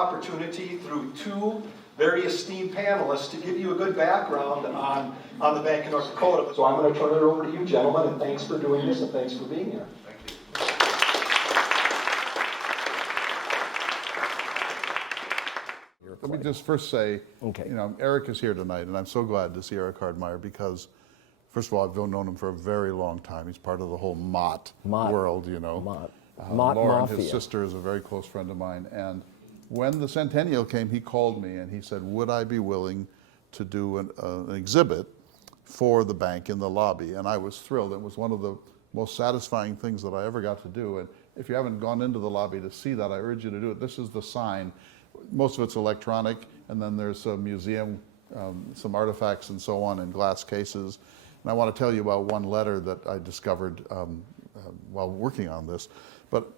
opportunity through two very esteemed panelists to give you a good background on the Bank of North Dakota. So I'm going to turn it over to you, gentlemen, and thanks for doing this and thanks for being here. Let me just first say, Okay. you know, Eric is here tonight, and I'm so glad to see Eric Hardmeyer because, first of all, I've known him for a very long time. He's part of the whole Mott world, you know. Mott Lauren, Mafia. his sister, is a very close friend of mine, and when the centennial came, he called me and he said, would I be willing to do an exhibit for the bank in the lobby? And I was thrilled. It was one of the most satisfying things that I ever got to do. And if you haven't gone into the lobby to see that, I urge you to do it. This is the sign. Most of it's electronic, and then there's a museum, some artifacts and so on in glass cases. And I want to tell you about one letter that I discovered while working on this. But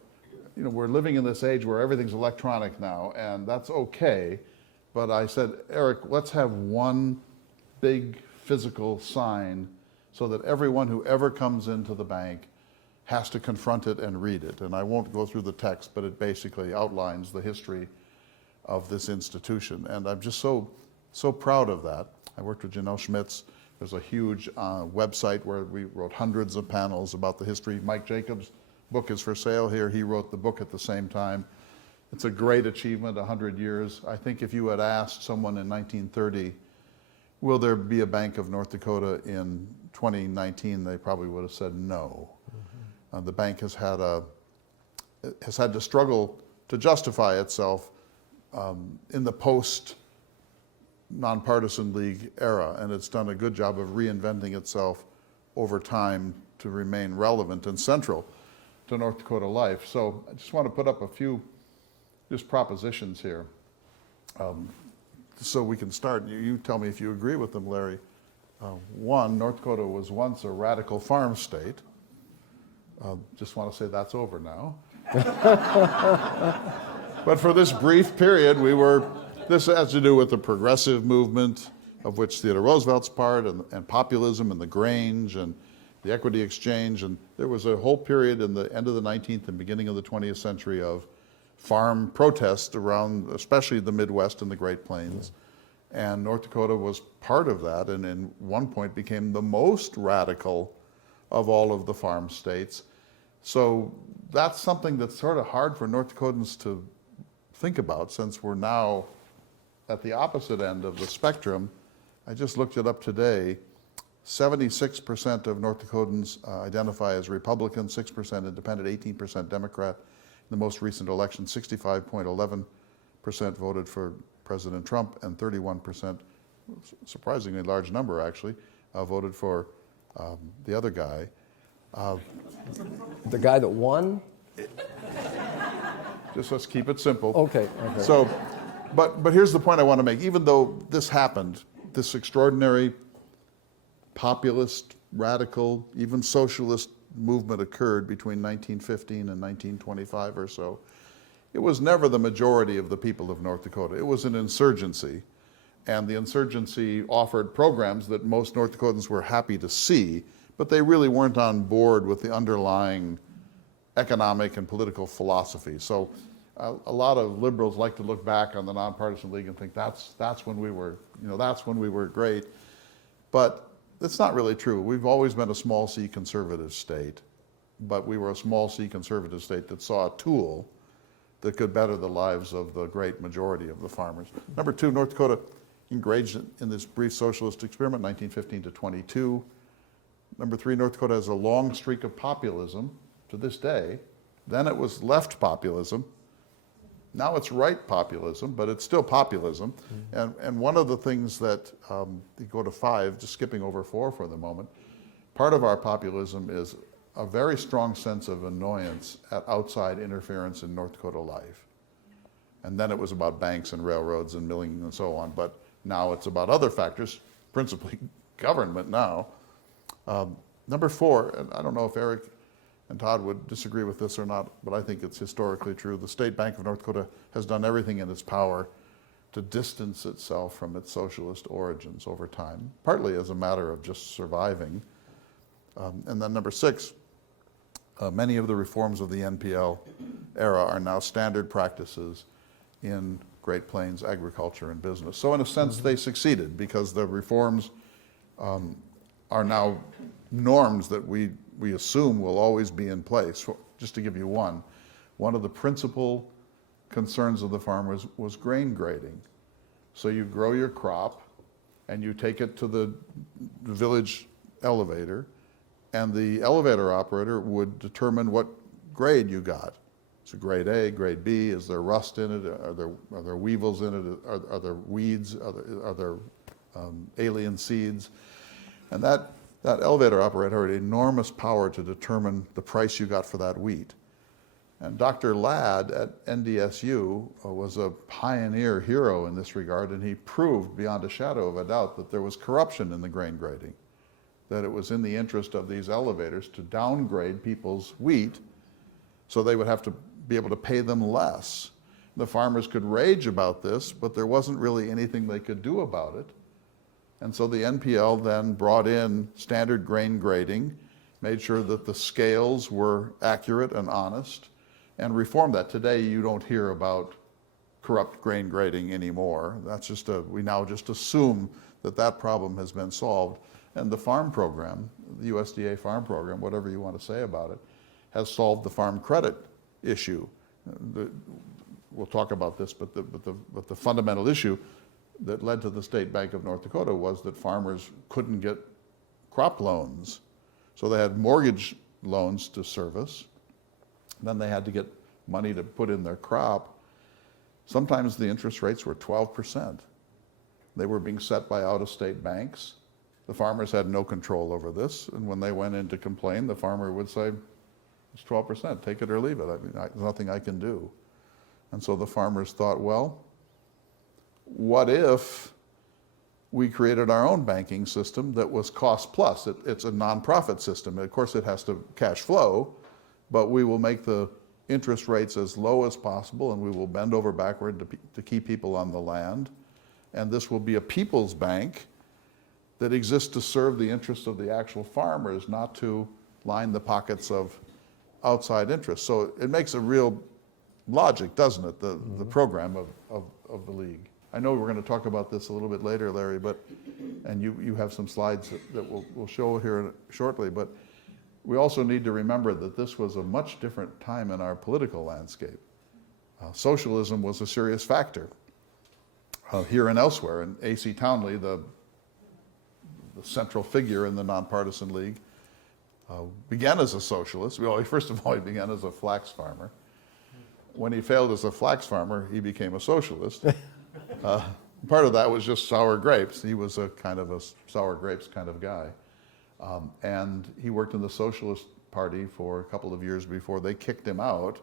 you know, we're living in this age where everything's electronic now, and that's okay. But I said, Eric, let's have one big physical sign so that everyone who ever comes into the bank has to confront it and read it. And I won't go through the text, but it basically outlines the history of this institution. And I'm just so proud of that. I worked with Janelle Schmitz. There's a huge website where we wrote hundreds of panels about the history. Mike Jacobs' book is for sale here. He wrote the book at the same time. It's a great achievement, 100 years. I think if you had asked someone in 1930, will there be a Bank of North Dakota in 2019, they probably would have said no. Mm-hmm. The bank has had to struggle to justify itself in the post nonpartisan league era, and it's done a good job of reinventing itself over time to remain relevant and central to North Dakota life. So I just want to put up a few just propositions here so we can start. You tell me if you agree with them, Larry. One, North Dakota was once a radical farm state. Just want to say that's over now. But for this brief period, this has to do with the progressive movement, of which Theodore Roosevelt's part, and populism, and the Grange, and the equity exchange. And there was a whole period in the end of the 19th and beginning of the 20th century of farm protest around, especially the Midwest and the Great Plains. And North Dakota was part of that, and in one point became the most radical of all of the farm states. So that's something that's sort of hard for North Dakotans to think about, since we're now at the opposite end of the spectrum. I just looked it up today. 76% of North Dakotans identify as Republican, 6% Independent, 18% Democrat. In the most recent election, 65.11% voted for President Trump, and 31%, surprisingly large number actually, voted for the other guy. The guy that won? Just let's keep it simple. Okay. So, but here's the point I want to make. Even though this happened, this extraordinary populist, radical, even socialist movement occurred between 1915 and 1925 or so, it was never the majority of the people of North Dakota. It was an insurgency, and the insurgency offered programs that most North Dakotans were happy to see, but they really weren't on board with the underlying economic and political philosophy. So a lot of liberals like to look back on the nonpartisan league and think that's when we were, that's when we were great. But it's not really true. We've always been a small C conservative state, but we were a small C conservative state that saw a tool that could better the lives of the great majority of the farmers. Number two, North Dakota engaged in this brief socialist experiment, 1915 to 22. Number three, North Dakota has a long streak of populism to this day. Then it was left populism. Now it's right populism, but it's still populism. Mm-hmm. And one of the things that, you go to 5, just skipping over 4 for the moment, part of our populism is a very strong sense of annoyance at outside interference in North Dakota life. And then it was about banks and railroads and milling and so on, but now it's about other factors, principally government now. Number 4, and I don't know if Eric and Todd would disagree with this or not, but I think it's historically true. The State Bank of North Dakota has done everything in its power to distance itself from its socialist origins over time, partly as a matter of just surviving. And then number 6, many of the reforms of the NPL era are now standard practices in Great Plains agriculture and business. So in a sense, they succeeded because the reforms are now norms that we assume will always be in place. Just to give you one of the principal concerns of the farmers was grain grading. So you grow your crop and you take it to the village elevator, and the elevator operator would determine what grade you got. So grade A, grade B, is there rust in it? Are there weevils in it? Are there weeds? Are there alien seeds? And that elevator operator had enormous power to determine the price you got for that wheat. And Dr. Ladd at NDSU was a pioneer hero in this regard, and he proved beyond a shadow of a doubt that there was corruption in the grain grading, that it was in the interest of these elevators to downgrade people's wheat so they would have to be able to pay them less. The farmers could rage about this, but there wasn't really anything they could do about it. And so the NPL then brought in standard grain grading, made sure that the scales were accurate and honest, and reformed that. Today you don't hear about corrupt grain grading anymore. That's just we now just assume that that problem has been solved. And the farm program, the USDA farm program, whatever you want to say about it, has solved the farm credit issue. We'll talk about this, but the fundamental issue that led to the State Bank of North Dakota was that farmers couldn't get crop loans. So they had mortgage loans to service. Then they had to get money to put in their crop. Sometimes the interest rates were 12%. They were being set by out-of-state banks. The farmers had no control over this, and when they went in to complain, the farmer would say, it's 12%, take it or leave it. I mean, there's nothing I can do. And so the farmers thought, well, what if we created our own banking system that was cost plus? It's a nonprofit system. Of course, it has to cash flow, but we will make the interest rates as low as possible, and we will bend over backward to keep people on the land. And this will be a people's bank that exists to serve the interests of the actual farmers, not to line the pockets of outside interests. So it makes a real logic, doesn't it, the program of the league. I know we're going to talk about this a little bit later, Larry, and you have some slides that we'll show here shortly, but we also need to remember that this was a much different time in our political landscape. Socialism was a serious factor here and elsewhere, and A.C. Townley, the central figure in the Nonpartisan League, began as a socialist. First of all, he began as a flax farmer. When he failed as a flax farmer, he became a socialist. Part of that was just sour grapes. He was a kind of a sour grapes kind of guy. And he worked in the Socialist Party for a couple of years before they kicked him out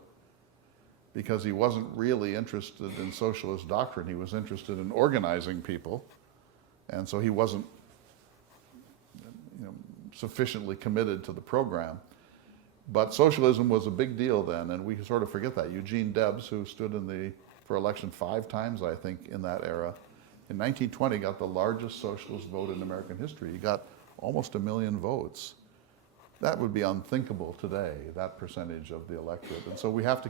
because he wasn't really interested in socialist doctrine. He was interested in organizing people. And so he wasn't sufficiently committed to the program. But socialism was a big deal then, and we sort of forget that. Eugene Debs, who stood for election 5 times, I think, in that era, in 1920 got the largest socialist vote in American history. He got almost 1 million votes. That would be unthinkable today, that percentage of the electorate. And so we have to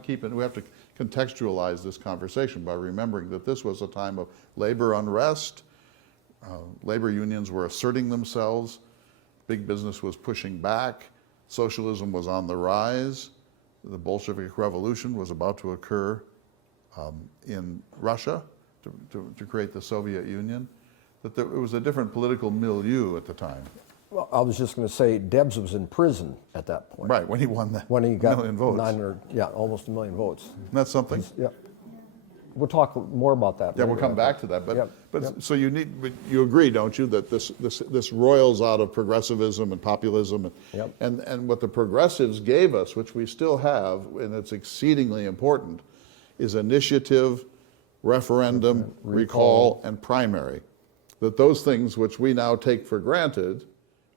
contextualize this conversation by remembering that this was a time of labor unrest. Labor unions were asserting themselves. Big business was pushing back. Socialism was on the rise. The Bolshevik Revolution was about to occur in Russia to create the Soviet Union. That it was a different political milieu at the time. Well, I was just going to say, Debs was in prison at that point. Right, when he won that When he got 1 million votes. almost 1 million votes. Isn't that something? Yeah. We'll talk more about that. Yeah, we'll later, come back to that. But Yep. so you agree, don't you, that this roils out of progressivism and populism, Yep. and what the progressives gave us, which we still have, and it's exceedingly important, is initiative, referendum, recall, and primary. That those things which we now take for granted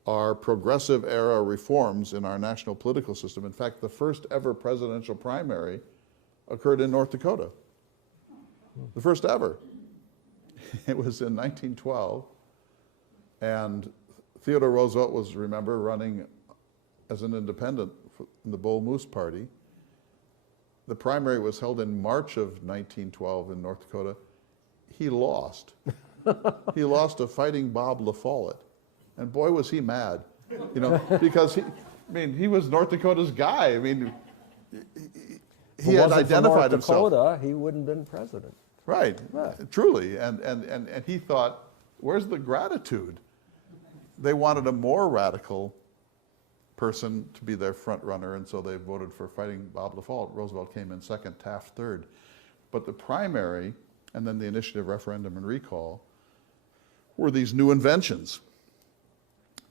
are progressive era reforms in our national political system. In fact, the first ever presidential primary occurred in North Dakota. The first ever. It was in 1912, and Theodore Roosevelt was, remember, running as an independent in the Bull Moose Party. The primary was held in March of 1912 in North Dakota. He lost. He lost to Fighting Bob La Follette. And boy, was he mad, because he was North Dakota's guy. He had identified himself. North Dakota, he wouldn't have been president. Right, Right. truly. And he thought, where's the gratitude? They wanted a more radical person to be their front runner, and so they voted for Fighting Bob La Follette. Roosevelt came in second, Taft third. But the primary, and then the initiative, referendum, and recall, were these new inventions.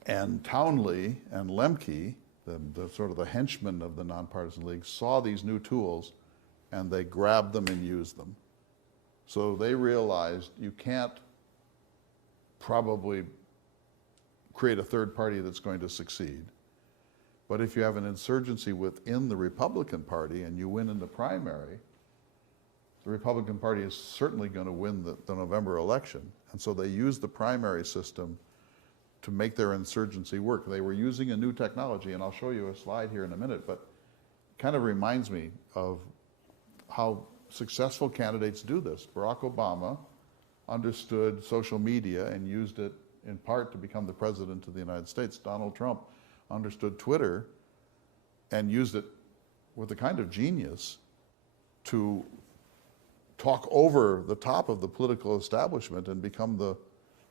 And Townley and Lemke, the sort of the henchmen of the Nonpartisan League, saw these new tools, and they grabbed them and used them. So they realized you can't probably create a third party that's going to succeed. But if you have an insurgency within the Republican Party and you win in the primary, the Republican Party is certainly going to win the November election. And so they used the primary system to make their insurgency work. They were using a new technology, and I'll show you a slide here in a minute, but it kind of reminds me of how successful candidates do this. Barack Obama understood social media and used it in part to become the president of the United States. Donald Trump understood Twitter and used it with a kind of genius to talk over the top of the political establishment and become the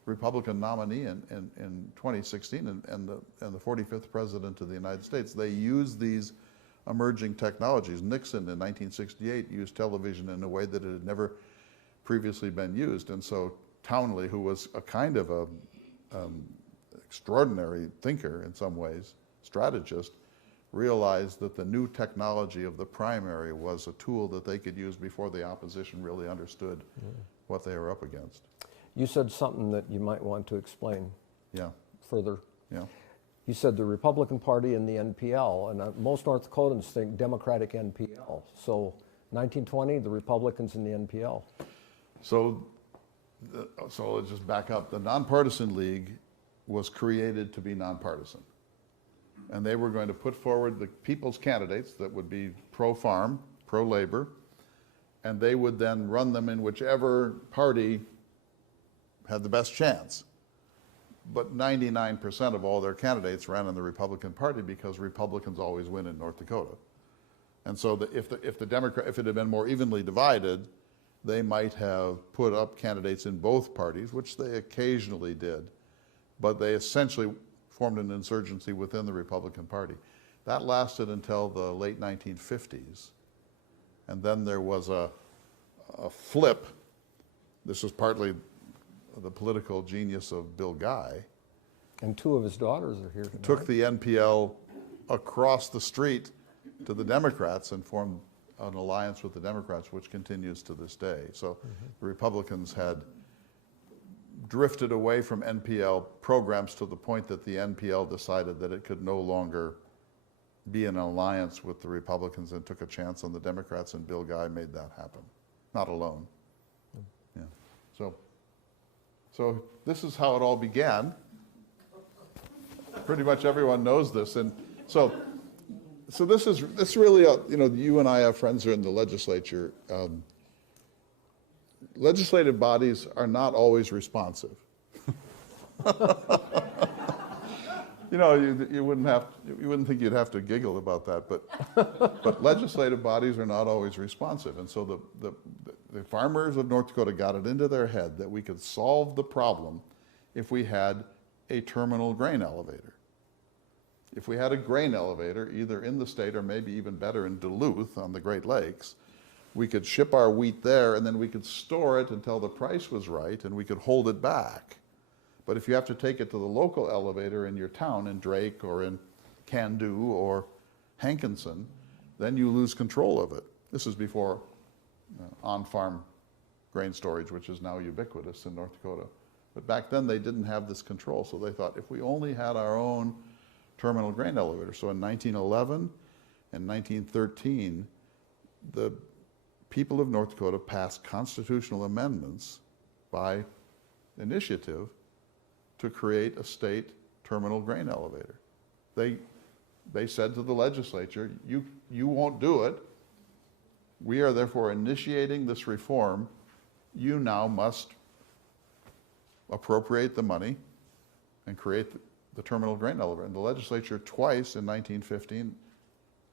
Republican nominee in 2016 and the 45th president of the United States. They used these emerging technologies. Nixon in 1968 used television in a way that it had never previously been used. And so Townley, who was a kind of a extraordinary thinker in some ways, strategist, realized that the new technology of the primary was a tool that they could use before the opposition really understood what they were up against. You said something that you might want to explain Yeah, further. yeah. You said the Republican Party and the NPL, and most North Dakotans think Democratic NPL. So 1920, the Republicans and the NPL. So let's just back up. The Nonpartisan League was created to be nonpartisan. And they were going to put forward the people's candidates that would be pro-farm, pro-labor, and they would then run them in whichever party had the best chance. But 99% of all their candidates ran in the Republican Party because Republicans always win in North Dakota. And so if it had been more evenly divided, they might have put up candidates in both parties, which they occasionally did, but they essentially formed an insurgency within the Republican Party. That lasted until the late 1950s. And then there was a flip. This was partly the political genius of Bill Guy. And two of his daughters are here tonight. Took the NPL across the street to the Democrats and formed an alliance with the Democrats, which continues to this day. So the Republicans had drifted away from NPL programs to the point that the NPL decided that it could no longer be an alliance with the Republicans and took a chance on the Democrats, and Bill Guy made that happen. Not alone. Yeah. So this is how it all began. Pretty much everyone knows this, and so this really, you and I have friends who are in the legislature. Legislative bodies are not always responsive. You wouldn't think you'd have to giggle about that, but legislative bodies are not always responsive, and so the farmers of North Dakota got it into their head that we could solve the problem if we had a terminal grain elevator. If we had a grain elevator, either in the state or maybe even better in Duluth on the Great Lakes, we could ship our wheat there and then we could store it until the price was right and we could hold it back. But if you have to take it to the local elevator in your town, in Drake or in Candu or Hankinson, then you lose control of it. This is before on-farm grain storage, which is now ubiquitous in North Dakota. But back then they didn't have this control, so they thought if we only had our own terminal grain elevator. So in 1911 and 1913, the people of North Dakota passed constitutional amendments by initiative to create a state terminal grain elevator. They said to the legislature, you won't do it, We are therefore initiating this reform. You now must appropriate the money and create the terminal grain elevator. And the legislature twice in 1915,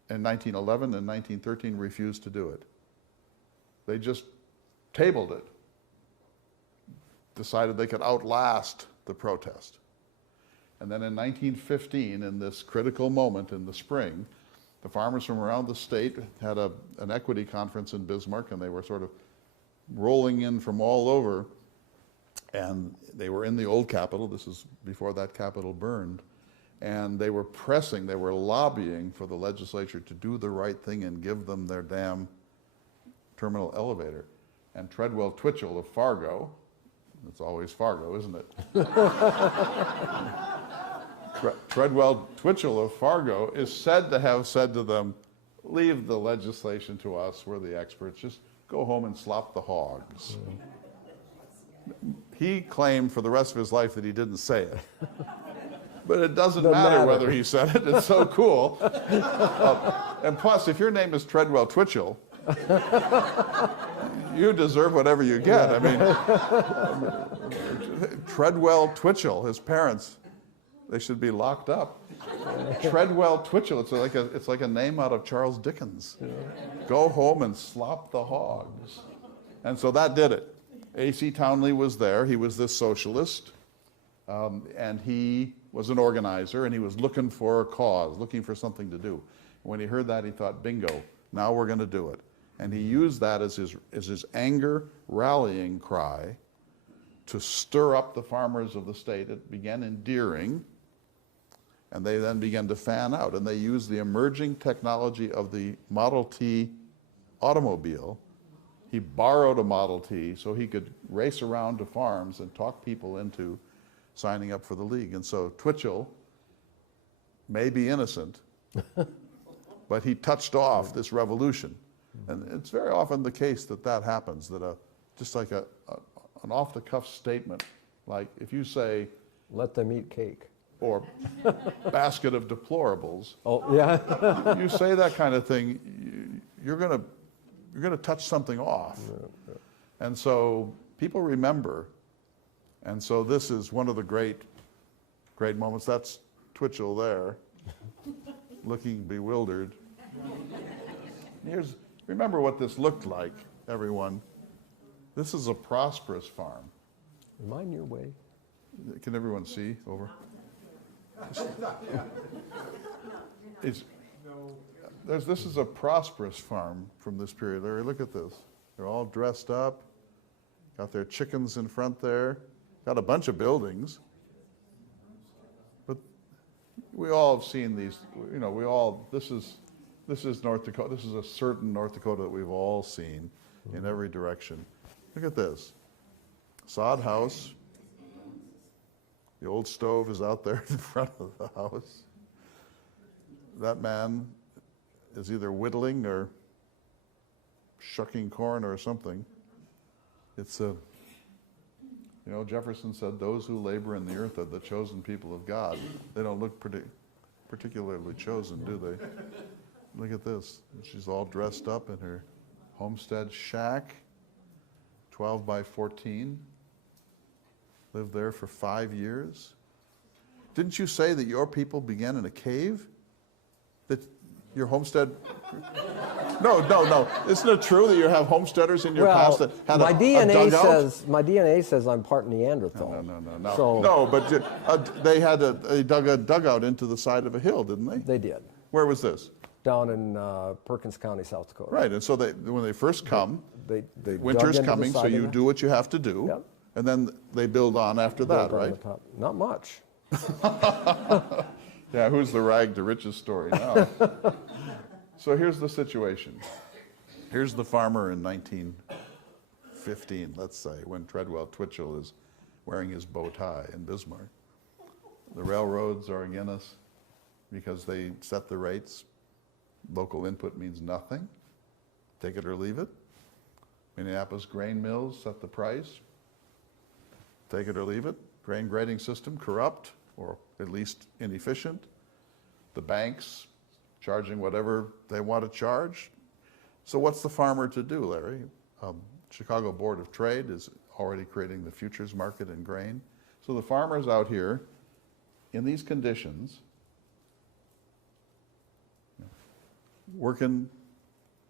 in 1911 and 1913 refused to do it. They just tabled it, decided they could outlast the protest. And then in 1915, in this critical moment in the spring, the farmers from around the state had an equity conference in Bismarck, and they were sort of rolling in from all over. And they were in the old Capitol. This is before that Capitol burned. And they were pressing, they were lobbying for the legislature to do the right thing and give them their damn terminal elevator. And Treadwell Twitchell of Fargo, it's always Fargo, isn't it? Treadwell Twitchell of Fargo is said to have said to them, leave the legislation to us, we're the experts, just go home and slop the hogs. He claimed for the rest of his life that he didn't say it. But it doesn't matter whether he said it, it's so cool. And plus, if your name is Treadwell Twitchell, you deserve whatever you get. I mean, Treadwell Twitchell, his parents, they should be locked up. Treadwell Twitchell, it's like a name out of Charles Dickens. Go home and slop the hogs. And so that did it. A.C. Townley was there. He was this socialist, and he was an organizer, and he was looking for a cause, looking for something to do. When he heard that, he thought, bingo, now we're going to do it. And he used that as his anger rallying cry to stir up the farmers of the state. It began in Deering, and they then began to fan out. And they used the emerging technology of the Model T automobile. He borrowed a Model T so he could race around to farms and talk people into signing up for the League. And so Twitchell may be innocent, but he touched off this revolution. And it's very often the case that happens, that just like an off-the-cuff statement, like if you say, let them eat cake. Or basket of deplorables. Oh, yeah. You say that kind of thing, you're going to touch something off. And so people remember. And so this is one of the great moments. That's Twitchell there, looking bewildered. Remember what this looked like, everyone. This is a prosperous farm. Mind your way. Can everyone see over? This is a prosperous farm from this period. Larry, look at this. They're all dressed up, got their chickens in front there, got a bunch of buildings. But we all have seen these, this is North Dakota. This is a certain North Dakota that we've all seen in every direction. Look at this. Sod house. The old stove is out there in front of the house. That man is either whittling or shucking corn or something. It's Jefferson said, those who labor in the earth are the chosen people of God. They don't look particularly chosen, do they? Look at this. She's all dressed up in her homestead shack, 12 by 14. Lived there for 5 years. Didn't you say that your people began in a cave? That your homestead... No. Isn't it true that you have homesteaders in your past that had my a DNA dugout? My DNA says I'm part Neanderthal. No. So, no, but they dug a dugout into the side of a hill, didn't they? They did. Where was this? Down in Perkins County, South Dakota. Right, and so when they first come, they winter's dug into the coming, so side you of do what you have to do, Yep. and then they build on after that, built on right? the top. Not much. Yeah, who's the rag to riches story now? So here's the situation. Here's the farmer in 1915, let's say, when Treadwell Twitchell is wearing his bow tie in Bismarck. The railroads are against us because they set the rates. Local input means nothing. Take it or leave it. Minneapolis grain mills set the price. Take it or leave it. Grain grading system corrupt, or at least inefficient. The banks charging whatever they want to charge. So what's the farmer to do, Larry? Chicago Board of Trade is already creating the futures market in grain. So the farmer's out here in these conditions, working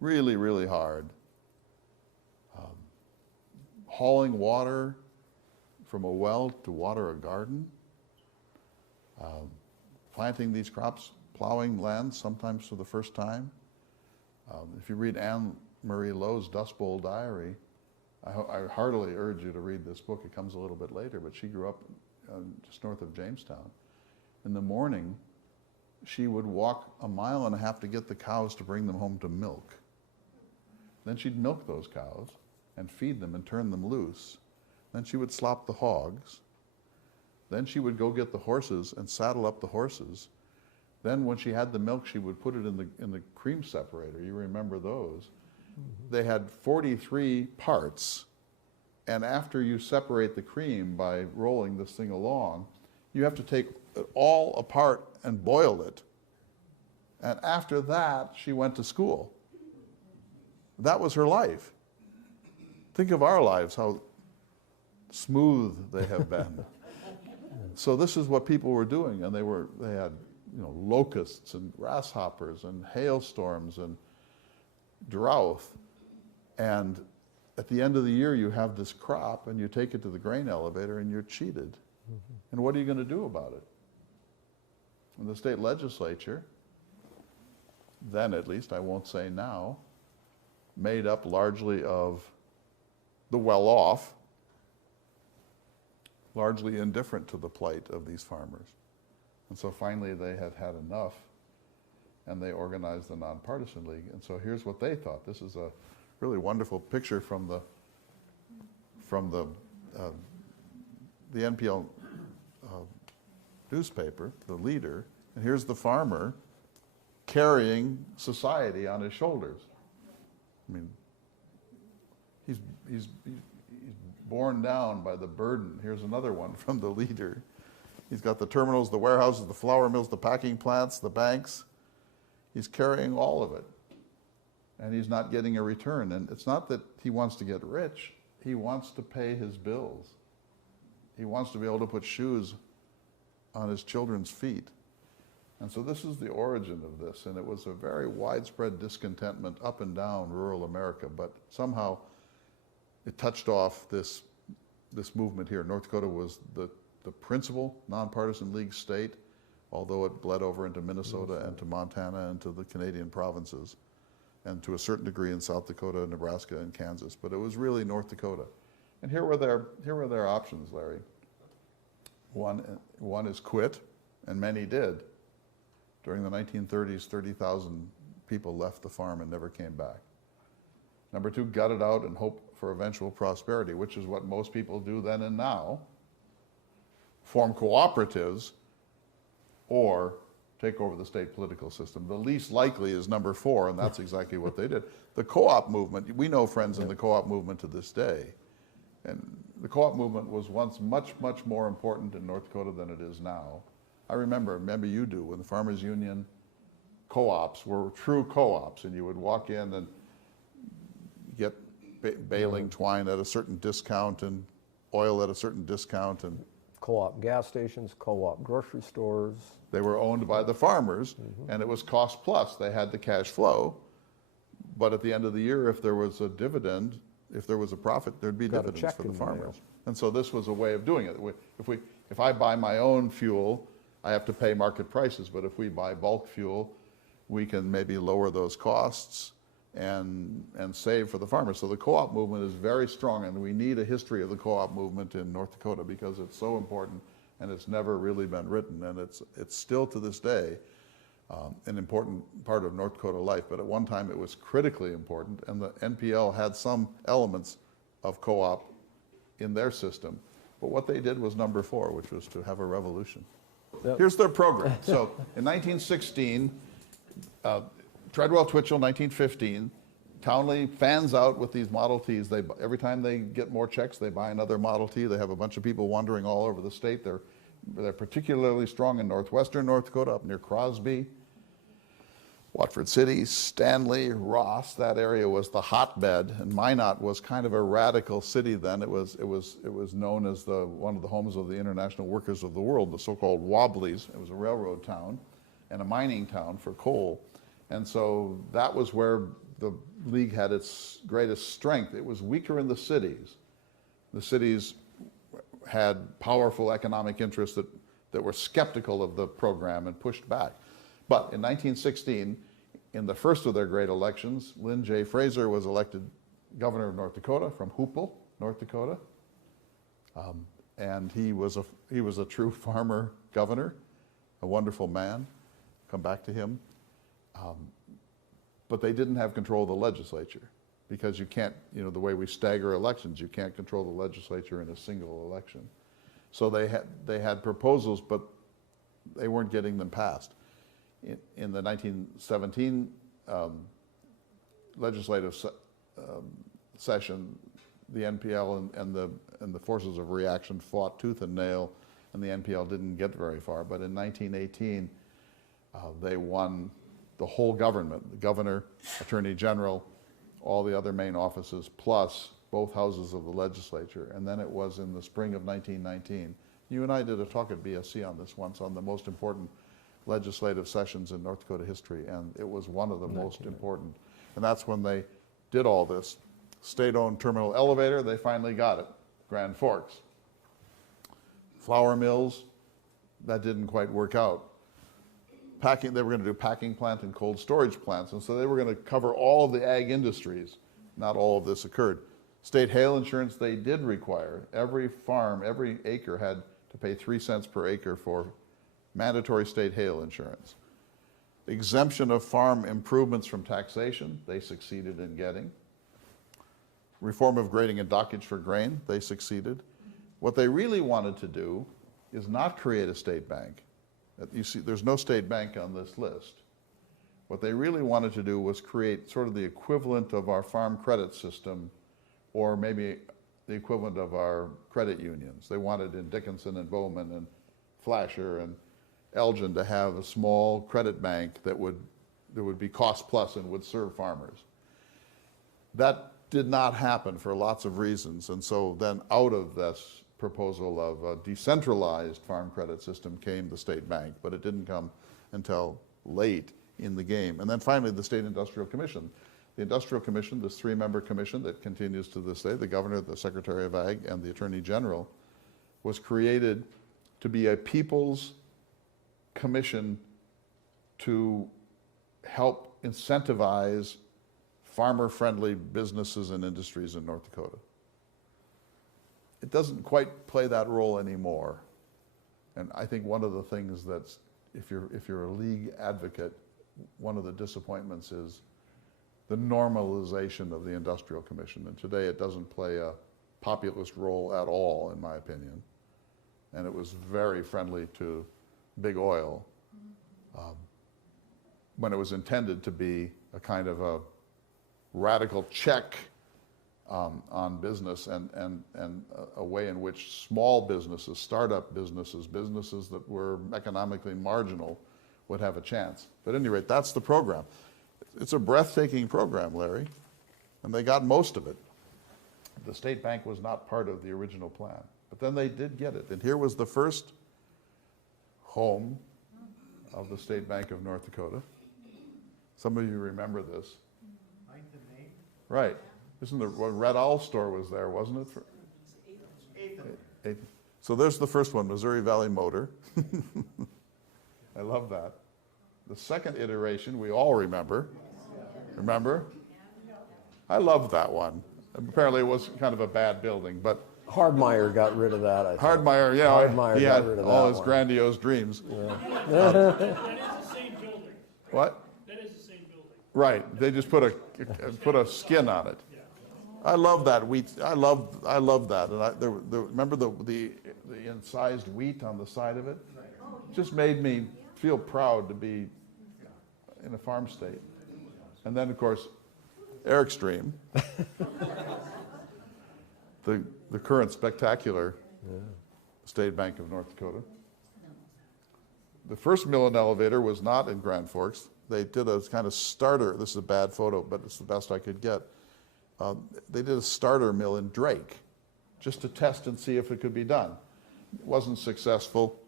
really, really hard, hauling water from a well to water a garden, planting these crops, plowing land, sometimes for the first time. If you read Anne Marie Lowe's Dust Bowl Diary, I heartily urge you to read this book. It comes a little bit later, but she grew up just north of Jamestown. In the morning, she would walk 1.5 miles to get the cows to bring them home to milk. Then she'd milk those cows and feed them and turn them loose. Then she would slop the hogs. Then she would go get the horses and saddle up the horses. Then when she had the milk, she would put it in the cream separator. You remember those. Mm-hmm. They had 43 parts. And after you separate the cream by rolling this thing along, you have to take it all apart and boil it. And after that, she went to school. That was her life. Think of our lives, how smooth they have been. So this is what people were doing, and they had, locusts and grasshoppers and hailstorms and drought. And at the end of the year, you have this crop, and you take it to the grain elevator, and you're cheated. Mm-hmm. And what are you going to do about it? And the state legislature, then at least, I won't say now, made up largely of the well-off, largely indifferent to the plight of these farmers. And so finally they had had enough, and they organized the Nonpartisan League. And so here's what they thought. This is a really wonderful picture from the NPL newspaper, the Leader. And here's the farmer carrying society on his shoulders. I mean, he's borne down by the burden. Here's another one from the Leader. He's got the terminals, the warehouses, the flour mills, the packing plants, the banks. He's carrying all of it. And he's not getting a return. And it's not that he wants to get rich. He wants to pay his bills. He wants to be able to put shoes on his children's feet. And so this is the origin of this. And it was a very widespread discontentment up and down rural America. But somehow it touched off this movement here. North Dakota was the principal nonpartisan league state, although it bled over into Minnesota and to Montana and to the Canadian provinces, and to a certain degree in South Dakota, Nebraska, and Kansas. But it was really North Dakota. And here were their options, Larry. One is quit, and many did. During the 1930s, 30,000 people left the farm and never came back. Number two, gut it out and hope for eventual prosperity, which is what most people do then and now. Form cooperatives or take over the state political system. The least likely is number four, and that's exactly what they did. The co-op movement, we know friends in the co-op movement to this day. And the co-op movement was once much, much more important in North Dakota than it is now. I remember you do, when the Farmers Union co-ops were true co-ops, and you would walk in and get baling twine at a certain discount and oil at a certain discount. And co-op gas stations, co-op grocery stores. They were owned by the farmers, and it was cost plus. They had the cash flow, but at the end of the year, if there was a dividend, if there was a profit, there'd be dividends for the farmers. And so this was a way of doing it. If I buy my own fuel, I have to pay market prices, but if we buy bulk fuel, we can maybe lower those costs and save for the farmers. So the co-op movement is very strong, and we need a history of the co-op movement in North Dakota because it's so important, and it's never really been written, and it's still to this day an important part of North Dakota life. But at one time it was critically important, and the NPL had some elements of co-op in their system. But what they did was number four, which was to have a revolution. Yep. Here's their program. So in 1916, Treadwell Twitchell, 1915, Townley fans out with these Model Ts. Every time they get more checks, they buy another Model T. They have a bunch of people wandering all over the state. They're particularly strong in northwestern North Dakota, up near Crosby. Watford City, Stanley, Ross, that area was the hotbed, and Minot was kind of a radical city then. It was known as one of the homes of the International Workers of the World, the so-called Wobblies. It was a railroad town and a mining town for coal. And so that was where the league had its greatest strength. It was weaker in the cities. The cities had powerful economic interests that were skeptical of the program and pushed back. But in 1916, in the first of their great elections, Lynn J. Fraser was elected governor of North Dakota from Hoople, North Dakota. And he was a true farmer governor, a wonderful man. Come back to him. But they didn't have control of the legislature because you can't, the way we stagger elections, you can't control the legislature in a single election. So they had proposals, but they weren't getting them passed. In the 1917 legislative session, the NPL and the forces of reaction fought tooth and nail, and the NPL didn't get very far. But in 1918, they won the whole government, the governor, attorney general, all the other main offices, plus both houses of the legislature. And then it was in the spring of 1919. You and I did a talk at BSC on this once, on the most important legislative sessions in North Dakota history, and it was one of the most important. And that's when they did all this. State-owned terminal elevator, they finally got it, Grand Forks. Flour mills, that didn't quite work out. Packing, they were going to do packing plant and cold storage plants, and so they were going to cover all of the ag industries. Not all of this occurred. State hail insurance they did require. Every farm, every acre had to pay 3 cents per acre for mandatory state hail insurance. Exemption of farm improvements from taxation, they succeeded in getting. Reform of grading and dockage for grain, they succeeded. What they really wanted to do is not create a state bank. You see, there's no state bank on this list. What they really wanted to do was create sort of the equivalent of our farm credit system, or maybe the equivalent of our credit unions. They wanted in Dickinson and Bowman and Flasher and Elgin to have a small credit bank that would be cost plus and would serve farmers. That did not happen for lots of reasons, and so then out of this proposal of a decentralized farm credit system came the state bank, but it didn't come until late in the game. And then finally, the State Industrial Commission. The Industrial Commission, this 3-member commission that continues to this day, the governor, the secretary of ag, and the attorney general, was created to be a people's commission to help incentivize farmer-friendly businesses and industries in North Dakota. It doesn't quite play that role anymore. And I think one of the things that's, if you're a league advocate, one of the disappointments is the normalization of the Industrial Commission. And today it doesn't play a populist role at all, in my opinion. And it was very friendly to big oil when it was intended to be a kind of a radical check on business and a way in which small businesses, startup businesses, businesses that were economically marginal would have a chance. But at any rate, that's the program. It's a breathtaking program, Larry, and they got most of it. The state bank was not part of the original plan, but then they did get it. And here was the first home of the State Bank of North Dakota. Some of you remember this. Right. Isn't the Red Owl store was there, wasn't it? Eighth. So there's the first one, Missouri Valley Motor. I love that. The second iteration, we all remember. Remember? I love that one. Apparently it was kind of a bad building, but Hardmeyer got rid of that, I think. Hardmeyer, yeah, Hardmeyer he got had rid of all that his one. grandiose dreams. That is the same building. What? That is the same building. Right, they just put a skin on it. I love that wheat. I love that. And remember the incised wheat on the side of it? Just made me feel proud to be in a farm state. And then, of course, Airstream, the current spectacular State Bank of North Dakota. the first mill and elevator was not in Grand Forks. They did a kind of starter, this is a bad photo, but it's the best I could get. They did a starter mill in Drake, just to test and see if it could be done. It wasn't successful.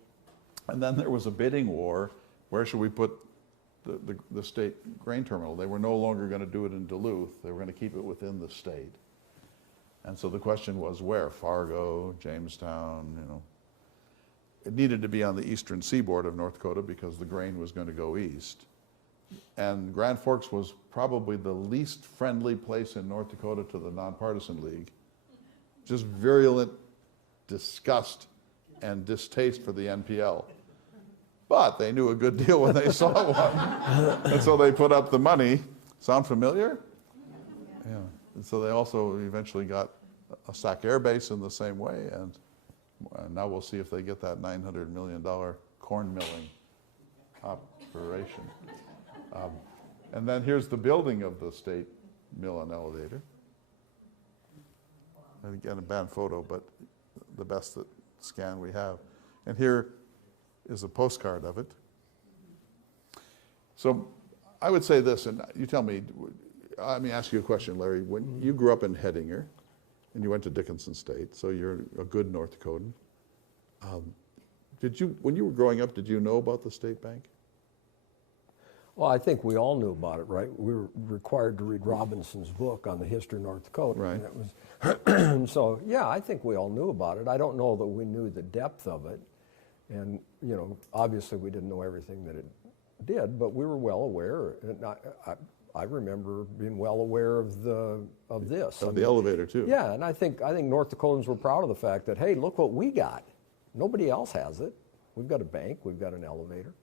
And then there was a bidding war. Where should we put the state grain terminal? They were no longer going to do it in Duluth. They were going to keep it within the state. And so the question was where? Fargo, Jamestown, you know. It needed to be on the eastern seaboard of North Dakota because the grain was going to go east. And Grand Forks was probably the least friendly place in North Dakota to the Nonpartisan League. Just virulent disgust and distaste for the NPL. But they knew a good deal when they saw one. And so they put up the money. Sound familiar? Yeah. And so they also eventually got a Sac Air Base in the same way. And now we'll see if they get that $900 million corn milling operation. And then here's the building of the state mill and elevator. And again, a bad photo, but the best scan we have. And here is a postcard of it. So I would say this, and you tell me, let me ask you a question, Larry. When you grew up in Hettinger, and you went to Dickinson State, so you're a good North Dakotan. When you were growing up, did you know about the state bank? Well, I think we all knew about it, right? We were required to read Robinson's book on the history of North Dakota. Right. And it was so, yeah, I think we all knew about it. I don't know that we knew the depth of it. And, you know, obviously we didn't know everything that it did, but we were well aware. And I remember being well aware of this. Of the elevator, too. Yeah, and I think North Dakotans were proud of the fact that, hey, look what we got. Nobody else has it. We've got a bank, we've got an elevator.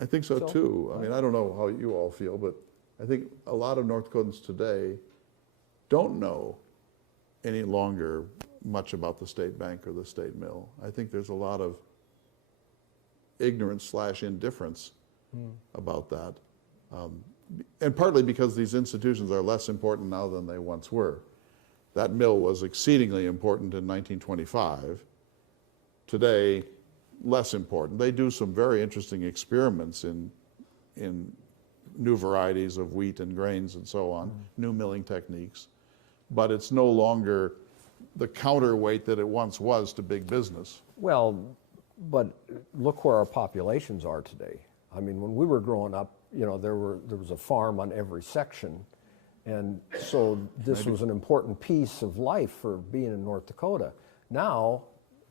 I think so, too. I mean, I don't know how you all feel, but I think a lot of North Dakotans today don't know any longer much about the state bank or the state mill. I think there's a lot of ignorance/indifference about that. And partly because these institutions are less important now than they once were. That mill was exceedingly important in 1925. Today, less important. They do some very interesting experiments in new varieties of wheat and grains and so on, new milling techniques. But it's no longer the counterweight that it once was to big business. Well, but look where our populations are today. I mean, when we were growing up, you know, there was a farm on every section. And so this was an important piece of life for being in North Dakota. Now,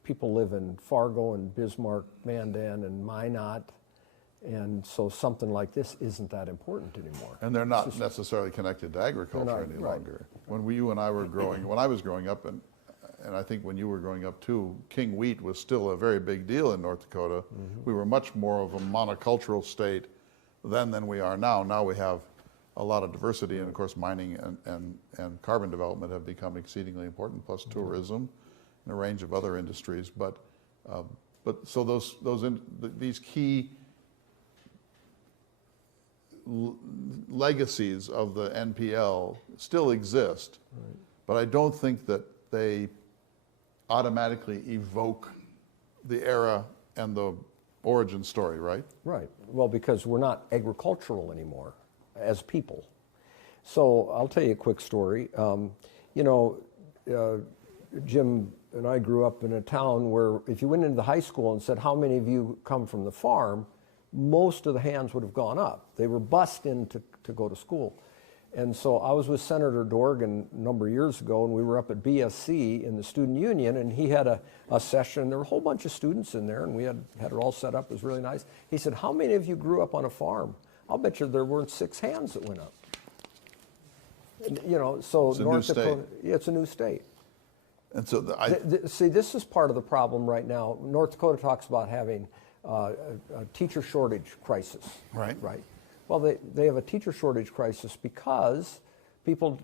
people live in Fargo and Bismarck, Mandan and Minot. And so something like this isn't that important anymore. And they're not necessarily connected to agriculture any longer. When you and I were when I was growing up, and I think when you were growing up too, King wheat was still a very big deal in North Dakota. We were much more of a monocultural state then than we are now. Now we have a lot of diversity, and of course mining and carbon development have become exceedingly important, plus tourism and a range of other industries. But so these key legacies of the NPL still exist, but I don't think that they automatically evoke the era and the origin story, right? Right. Well, because we're not agricultural anymore as people. So I'll tell you a quick story. Jim and I grew up in a town where if you went into the high school and said, how many of you come from the farm, most of the hands would have gone up. They were bussed in to go to school. And so I was with Senator Dorgan a number of years ago, and we were up at BSC in the student union, and he had a session. There were a whole bunch of students in there, and we had it all set up. It was really nice. He said, how many of you grew up on a farm? I'll bet you there weren't 6 hands that went up. You know, so It's a North new Dakota, state. yeah, it's a new state. And so See, this is part of the problem right now. North Dakota talks about having a teacher shortage crisis. Right. Right. Well, they have a teacher shortage crisis because people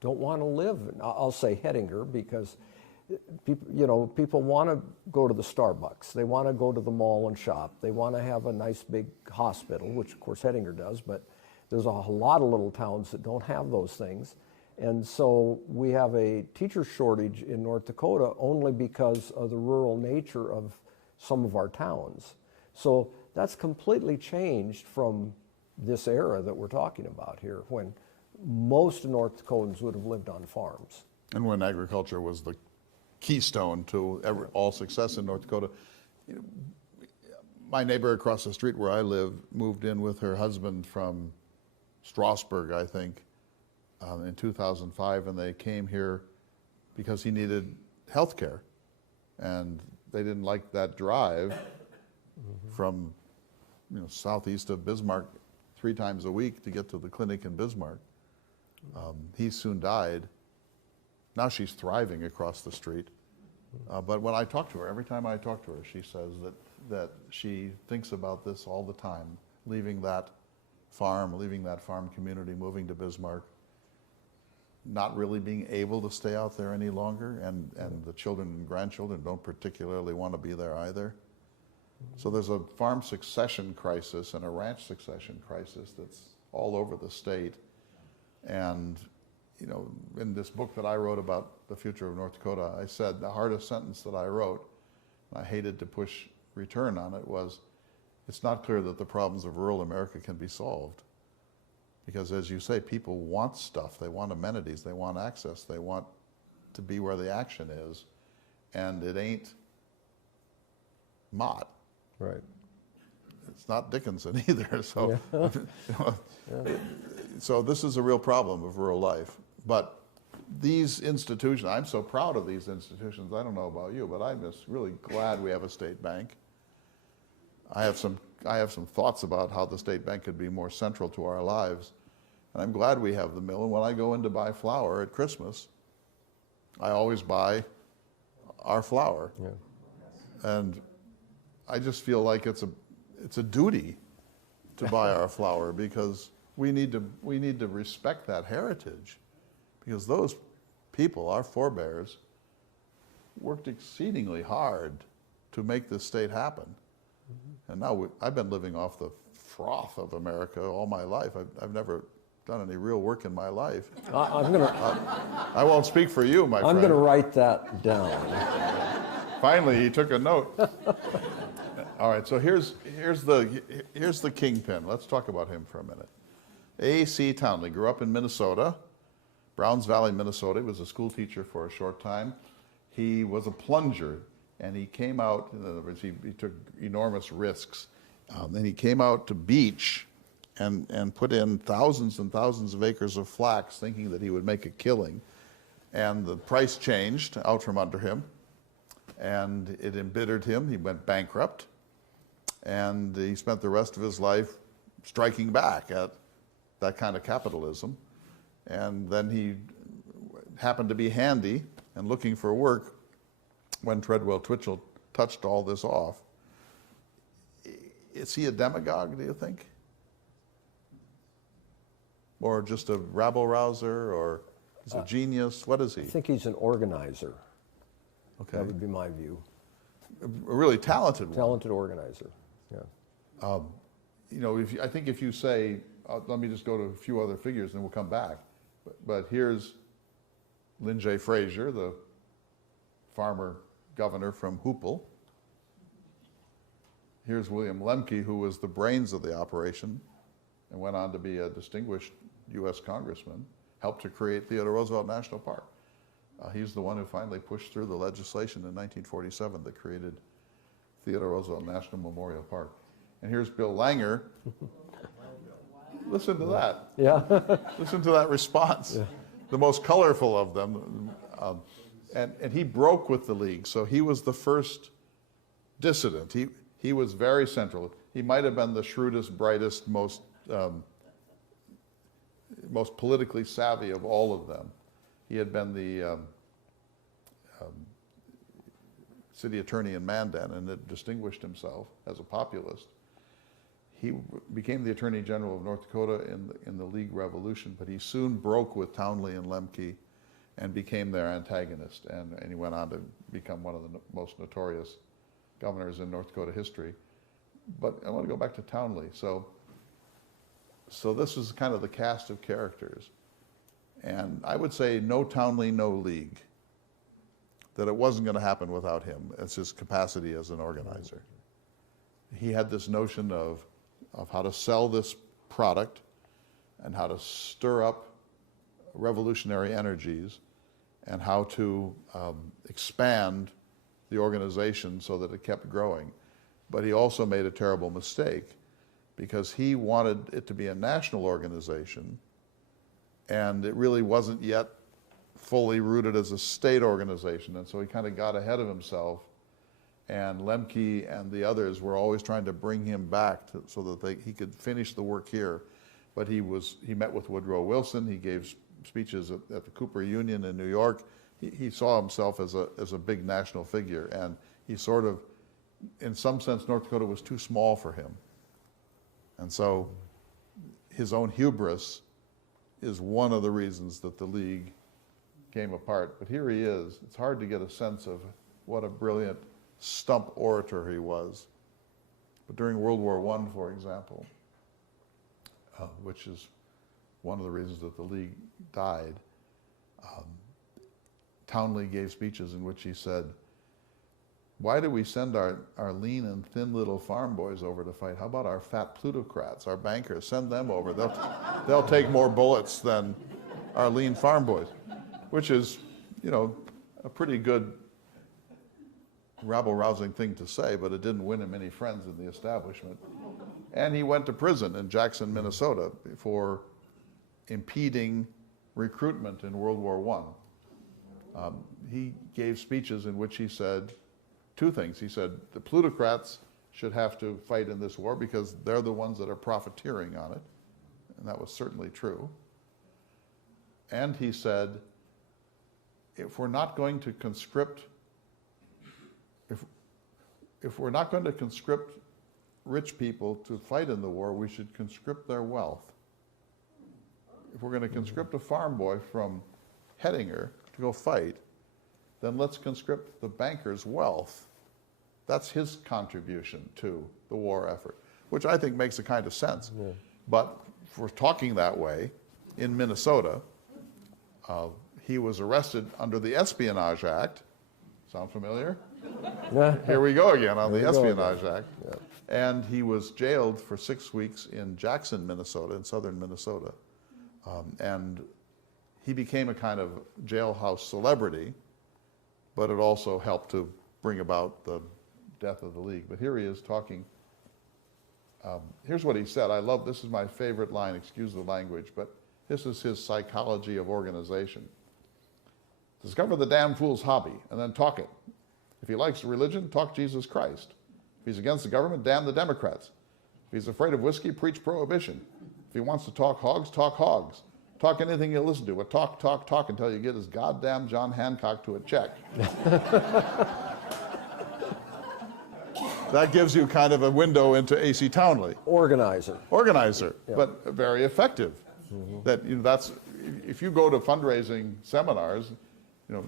don't want to live. I'll say Hettinger because people want to go to the Starbucks. They want to go to the mall and shop. They want to have a nice big hospital, which of course Hettinger does. But there's a lot of little towns that don't have those things. And so we have a teacher shortage in North Dakota only because of the rural nature of some of our towns. So that's completely changed from this era that we're talking about here, when most North Dakotans would have lived on farms. And when agriculture was the keystone to all success in North Dakota. You know, my neighbor across the street where I live moved in with her husband from Strasburg, I think, in 2005, and they came here because he needed health care. And they didn't like that drive from southeast of Bismarck 3 times a week to get to the clinic in Bismarck. He soon died. Now she's thriving across the street. But when I talk to her, every time I talk to her, she says that she thinks about this all the time, leaving that farm community, moving to Bismarck, not really being able to stay out there any longer, and the children and grandchildren don't particularly want to be there either. So there's a farm succession crisis and a ranch succession crisis that's all over the state. And in this book that I wrote about the future of North Dakota, I said the hardest sentence that I wrote, and I hated to push return on it, was, it's not clear that the problems of rural America can be solved. Because as you say, people want stuff, they want amenities, they want access, they want to be where the action is, and it ain't Mott. Right. It's not Dickinson either, so so this is a real problem of rural life. But these institutions, I'm so proud of these institutions. I don't know about you, but I'm just really glad we have a state bank. I have some thoughts about how the state bank could be more central to our lives. And I'm glad we have the mill. And when I go in to buy flour at Christmas, I always buy our flour. Yeah. And I just feel like it's a duty to buy our flour, because we need to respect that heritage, because those people, our forebears, worked exceedingly hard to make this state happen. And now I've been living off the froth of America all my life. I've never done any real work in my life. I won't speak for you, my friend. I'm going to write that down. Finally, he took a note. All right, so here's the kingpin. Let's talk about him for a minute. A.C. Townley grew up in Minnesota, Browns Valley, Minnesota. He was a school teacher for a short time. He was a plunger, and he came out, in other words, he took enormous risks. Then he came out to beach and put in thousands and thousands of acres of flax, thinking that he would make a killing. And the price changed out from under him, and it embittered him. He went bankrupt, and he spent the rest of his life striking back at that kind of capitalism. And then he happened to be handy and looking for work when Treadwell Twitchell touched all this off. Is he a demagogue, do you think? Or just a rabble-rouser, or is a genius? What is he? I think he's an organizer. Okay. That would be my view. A really talented one. Talented organizer, yeah. I think if you say, let me just go to a few other figures and we'll come back. But here's Lynn J. Frazier, the farmer governor from Hoople. Here's William Lemke, who was the brains of the operation and went on to be a distinguished U.S. congressman, helped to create Theodore Roosevelt National Park. He's the one who finally pushed through the legislation in 1947 that created Theodore Roosevelt National Memorial Park. And here's Bill Langer. Listen to that. Yeah. Listen to that response. Yeah. The most colorful of them. And he broke with the League, so he was the first dissident. He was very central. He might have been the shrewdest, brightest, most politically savvy of all of them. He had been the city attorney in Mandan and had distinguished himself as a populist. He became the Attorney General of North Dakota in the League Revolution, but he soon broke with Townley and Lemke and became their antagonist, and he went on to become one of the most notorious governors in North Dakota history. But I want to go back to Townley. So this is kind of the cast of characters. And I would say no Townley, no League. that it wasn't going to happen without him. It's his capacity as an organizer. He had this notion of how to sell this product and how to stir up revolutionary energies and how to expand the organization so that it kept growing. But he also made a terrible mistake because he wanted it to be a national organization, and it really wasn't yet fully rooted as a state organization. And so he kind of got ahead of himself, and Lemke and the others were always trying to bring him back so that he could finish the work here. But he met with Woodrow Wilson. He gave speeches at the Cooper Union in New York. He saw himself as a big national figure, and he sort of, in some sense, North Dakota was too small for him. And so his own hubris is one of the reasons that the League came apart. But here he is. It's hard to get a sense of what a brilliant stump orator he was. But during World War I, for example, which is one of the reasons that the League died, Townley gave speeches in which he said, "Why do we send our lean and thin little farm boys over to fight? How about our fat plutocrats, our bankers? Send them over. They'll take more bullets than our lean farm boys," which is, a pretty good rabble-rousing thing to say, but it didn't win him any friends in the establishment. And he went to prison in Jackson, Minnesota for impeding recruitment in World War I. He gave speeches in which he said two things. He said the plutocrats should have to fight in this war because they're the ones that are profiteering on it, and that was certainly true. And he said, if we're not going to conscript, if we're not going to conscript rich people to fight in the war, we should conscript their wealth. If we're going to conscript a farm boy from Hettinger to go fight, then let's conscript the banker's wealth. That's his contribution to the war effort, which I think makes a kind of sense. Yeah. But for talking that way, in Minnesota, he was arrested under the Espionage Act. Sound familiar? Here we go again on the Espionage Act. Yeah. And he was jailed for 6 weeks in Jackson, Minnesota, in southern Minnesota. And he became a kind of jailhouse celebrity, but it also helped to bring about the death of the League. But here he is talking. Here's what he said. This is my favorite line, excuse the language, but this is his psychology of organization. Discover the damn fool's hobby and then talk it. If he likes religion, talk Jesus Christ. If he's against the government, damn the Democrats. If he's afraid of whiskey, preach prohibition. If he wants to talk hogs, talk hogs. Talk anything you'll listen to, but talk until you get his goddamn John Hancock to a check. That gives you kind of a window into A.C. Townley. Organizer, yeah. But very effective. Mm-hmm. That's if you go to fundraising seminars,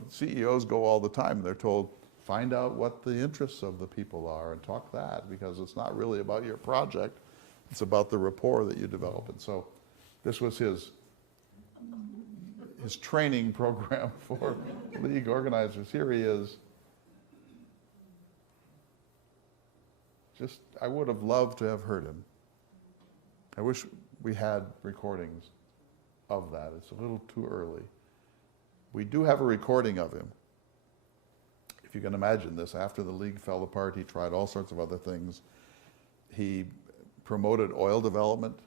CEOs go all the time. And they're told, find out what the interests of the people are and talk that, because it's not really about your project. It's about the rapport that you develop. And so this was his training program for League organizers. Here he is. I would have loved to have heard him. I wish we had recordings of that. It's a little too early. We do have a recording of him. If you can imagine this, after the League fell apart, he tried all sorts of other things. He promoted oil development,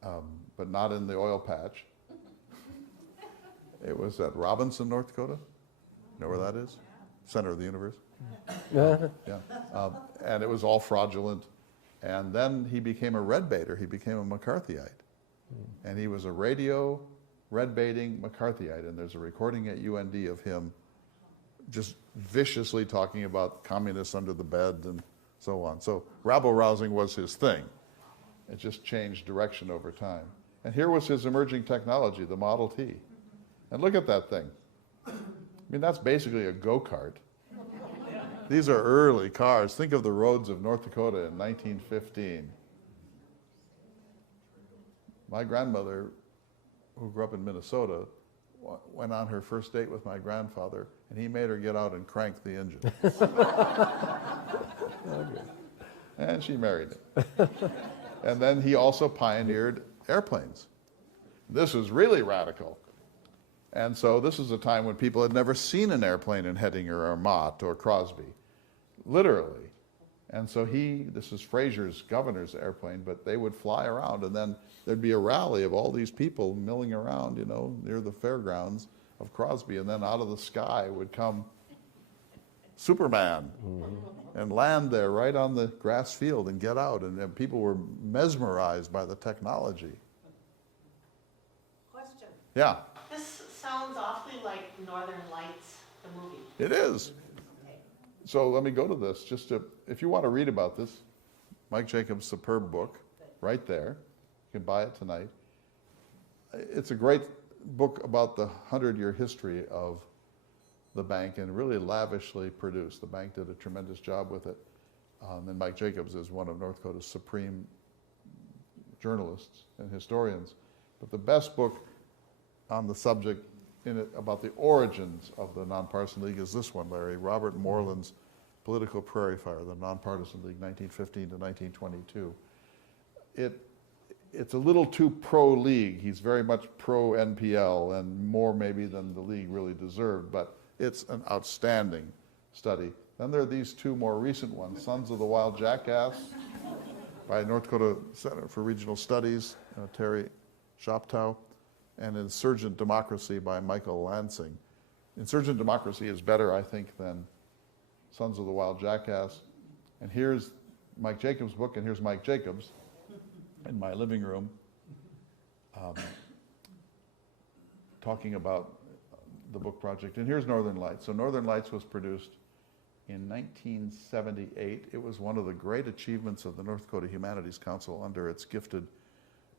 but not in the oil patch. It was at Robinson, North Dakota. You know where that is? Center of the universe. Yeah. And it was all fraudulent. And then he became a red baiter. He became a McCarthyite. And he was a radio red baiting McCarthyite. And there's a recording at UND of him just viciously talking about communists under the bed and so on. So rabble-rousing was his thing. It just changed direction over time. And here was his emerging technology, the Model T. And look at that thing. I mean, that's basically a go-kart. These are early cars. Think of the roads of North Dakota in 1915. My grandmother, who grew up in Minnesota, went on her first date with my grandfather and he made her get out and crank the engine. And she married him. And then he also pioneered airplanes. This is really radical. And so this is a time when people had never seen an airplane in Hettinger or Mott or Crosby, literally. And so this is Fraser's governor's airplane, but they would fly around, and then there'd be a rally of all these people milling around, you know, near the fairgrounds of Crosby, and then out of the sky would come Superman and land there right on the grass field and get out, and people were mesmerized by the technology. Question. Yeah, This sounds awfully like Northern Lights, the movie. it is. Okay. So let me go to this, if you want to read about this, Mike Jacobs' superb book, right there. You can buy it tonight. It's a great book about the 100-year history of the bank, and really lavishly produced. The bank did a tremendous job with it. And Mike Jacobs is one of North Dakota's supreme journalists and historians. But the best book on the subject in it about the origins of the Nonpartisan League is this one, Larry, Robert Moreland's Political Prairie Fire, the Nonpartisan League, 1915 to 1922. It's a little too pro-League. He's very much pro-NPL, and more maybe than the League really deserved, but it's an outstanding study. Then there are these two more recent ones, Sons of the Wild Jackass by North Dakota Center for Regional Studies, Terry Shoptow, and Insurgent Democracy by Michael Lansing. Insurgent Democracy is better, I think, than Sons of the Wild Jackass. And here's Mike Jacobs' book, and here's Mike Jacobs in my living room talking about the book project. And here's Northern Lights. So Northern Lights was produced in 1978. It was one of the great achievements of the North Dakota Humanities Council under its gifted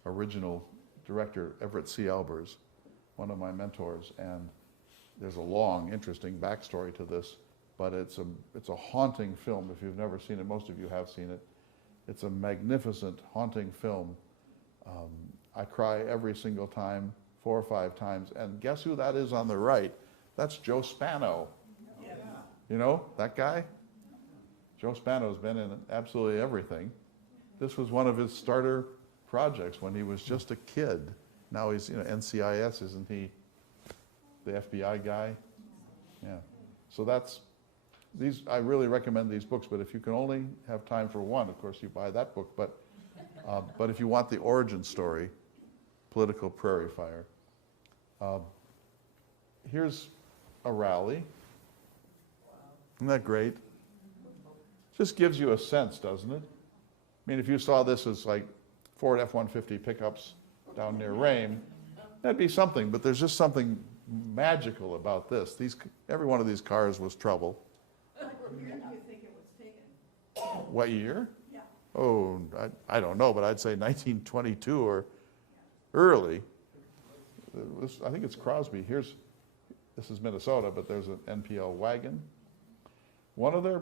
original director, Everett C. Albers, one of my mentors. And there's a long, interesting backstory to this, but it's a haunting film. If you've never seen it, most of you have seen it. It's a magnificent, haunting film. I cry every single time, 4 or 5 times. And guess who that is on the right? That's Joe Spano. Yeah. You know, that guy? Joe Spano's been in absolutely everything. This was one of his starter projects when he was just a kid. Now he's, NCIS, isn't he the FBI guy? Yeah. So I really recommend these books, but if you can only have time for one, of course you buy that book, but if you want the origin story, Political Prairie Fire. Here's a rally. Isn't that great? Just gives you a sense, doesn't it? I mean, if you saw this as like Ford F-150 pickups down near Rame, that'd be something, but there's just something magical about this. Every one of these cars was trouble. What year do you think it was taken? What year? Yeah. Oh, I don't know, but I'd say 1922 or early. I think it's Crosby. This is Minnesota, but there's an NPL wagon. One of their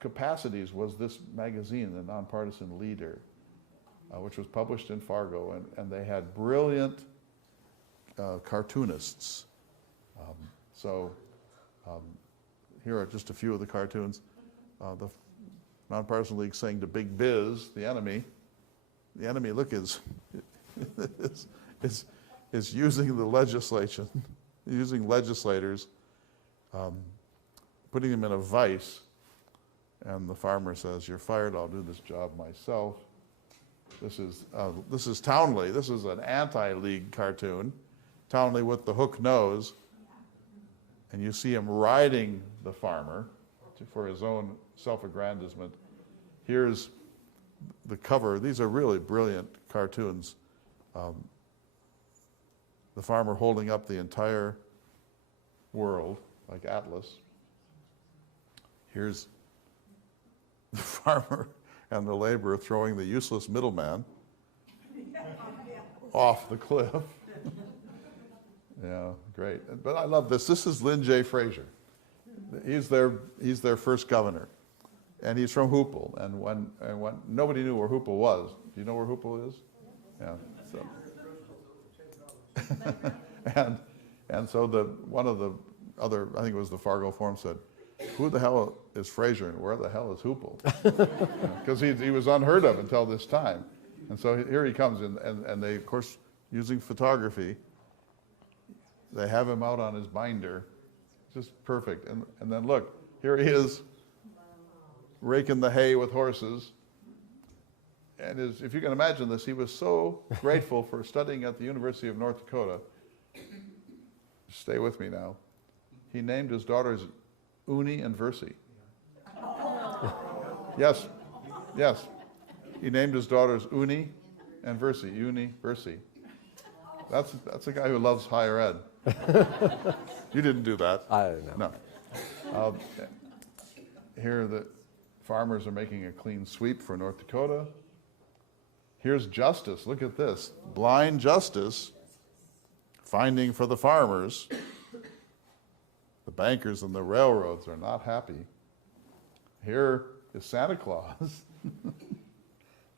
capacities was this magazine, the Nonpartisan Leader, which was published in Fargo, and they had brilliant cartoonists. Here are just a few of the cartoons. The Nonpartisan League saying to Big Biz, the enemy, look, is using the legislation, using legislators, putting them in a vice, and the farmer says, "You're fired, I'll do this job myself." This is Townley. This is an anti-League cartoon. Townley with the hook nose, and you see him riding the farmer for his own self-aggrandizement. Here's the cover. These are really brilliant cartoons. The farmer holding up the entire world, like Atlas. Here's the farmer and the laborer throwing the useless middleman off the cliff. Yeah, great. But I love this. This is Lynn J. Fraser. He's their first governor, and he's from Hoople. And when nobody knew where Hoople was. Do you know where Hoople is? Yeah. So. and so one of the other, I think it was the Fargo Forum, said, who the hell is Fraser and where the hell is Hoople? Because he was unheard of until this time. And so here he comes, and they, of course, using photography, they have him out on his binder, just perfect. And then look, here he is, raking the hay with horses. And if you can imagine this, he was so grateful for studying at the University of North Dakota. Stay with me now. He named his daughters Uni and Versi. Yes, yes. He named his daughters Uni and Versi. Uni, Versi. That's a guy who loves higher ed. You didn't do that. I don't know. No. Here the farmers are making a clean sweep for North Dakota. Here's Justice. Look at this. Blind Justice finding for the farmers. The bankers and the railroads are not happy. Here is Santa Claus.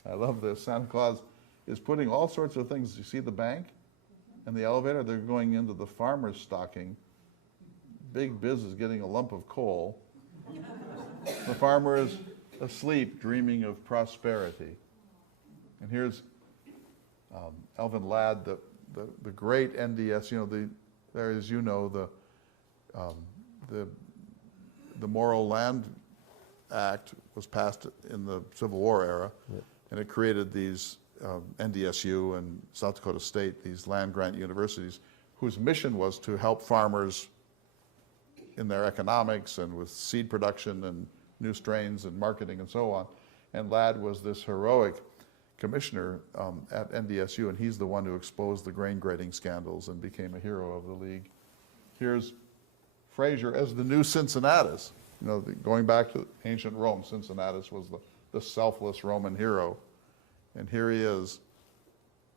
I love this. Santa Claus is putting all sorts of things. You see the bank and the elevator? They're going into the farmer's stocking. Big Biz is getting a lump of coal. The farmer is asleep, dreaming of prosperity. And here's Elvin Ladd, the great NDS. You know, there, as you know, the Morrill Land Act was passed in the Civil War era, and it created these NDSU and South Dakota State, these land grant universities, whose mission was to help farmers in their economics and with seed production and new strains and marketing and so on. And Ladd was this heroic commissioner at NDSU, and he's the one who exposed the grain grading scandals and became a hero of the league. Here's Fraser as the new Cincinnatus. You know, going back to ancient Rome, Cincinnatus was the selfless Roman hero. And here he is,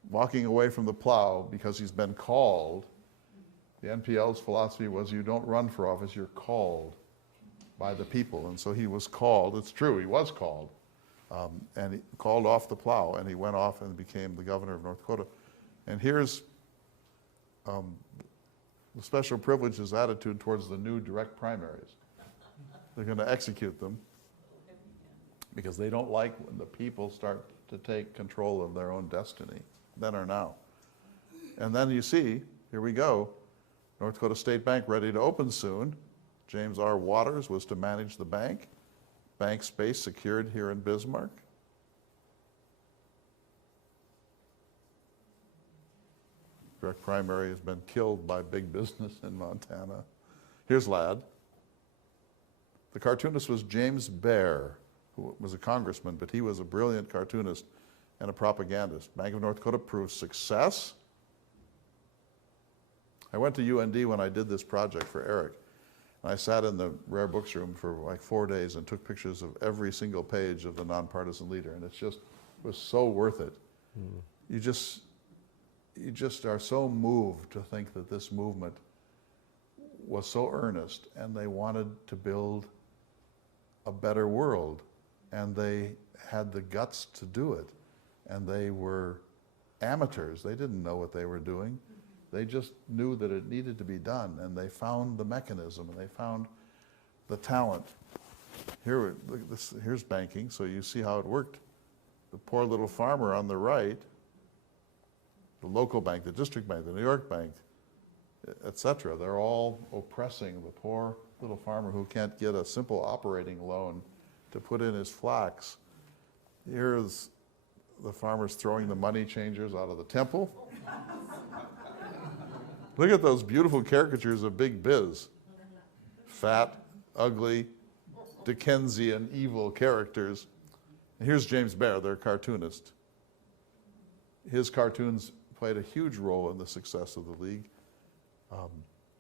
walking away from the plow because he's been called. The NPL's philosophy was you don't run for office, you're called by the people. And so he was called. It's true, he was called. And he called off the plow, and he went off and became the governor of North Dakota. And here's the special privileges attitude towards the new direct primaries. They're going to execute them because they don't like when the people start to take control of their own destiny, then or now. And then you see, here we go, North Dakota State Bank ready to open soon. James R. Waters was to manage the bank. Bank space secured here in Bismarck. Direct primary has been killed by big business in Montana. Here's Ladd. The cartoonist was James Baer, who was a congressman, but he was a brilliant cartoonist and a propagandist. Bank of North Dakota proved success. I went to UND when I did this project for Eric. I sat in the Rare Books room for like 4 days and took pictures of every single page of the Nonpartisan Leader, and it was so worth it. You just are so moved to think that this movement was so earnest, and they wanted to build a better world, and they had the guts to do it, and they were amateurs. They didn't know what they were doing. They just knew that it needed to be done, and they found the mechanism, and they found the talent. Here, look, here's banking, so you see how it worked. The poor little farmer on the right, the local bank, the district bank, the New York bank, etc. They're all oppressing the poor little farmer who can't get a simple operating loan to put in his flax. Here's the farmers throwing the money changers out of the temple. Look at those beautiful caricatures of Big Biz. Fat, ugly, Dickensian, evil characters. And here's James Baer, their cartoonist. His cartoons played a huge role in the success of the league.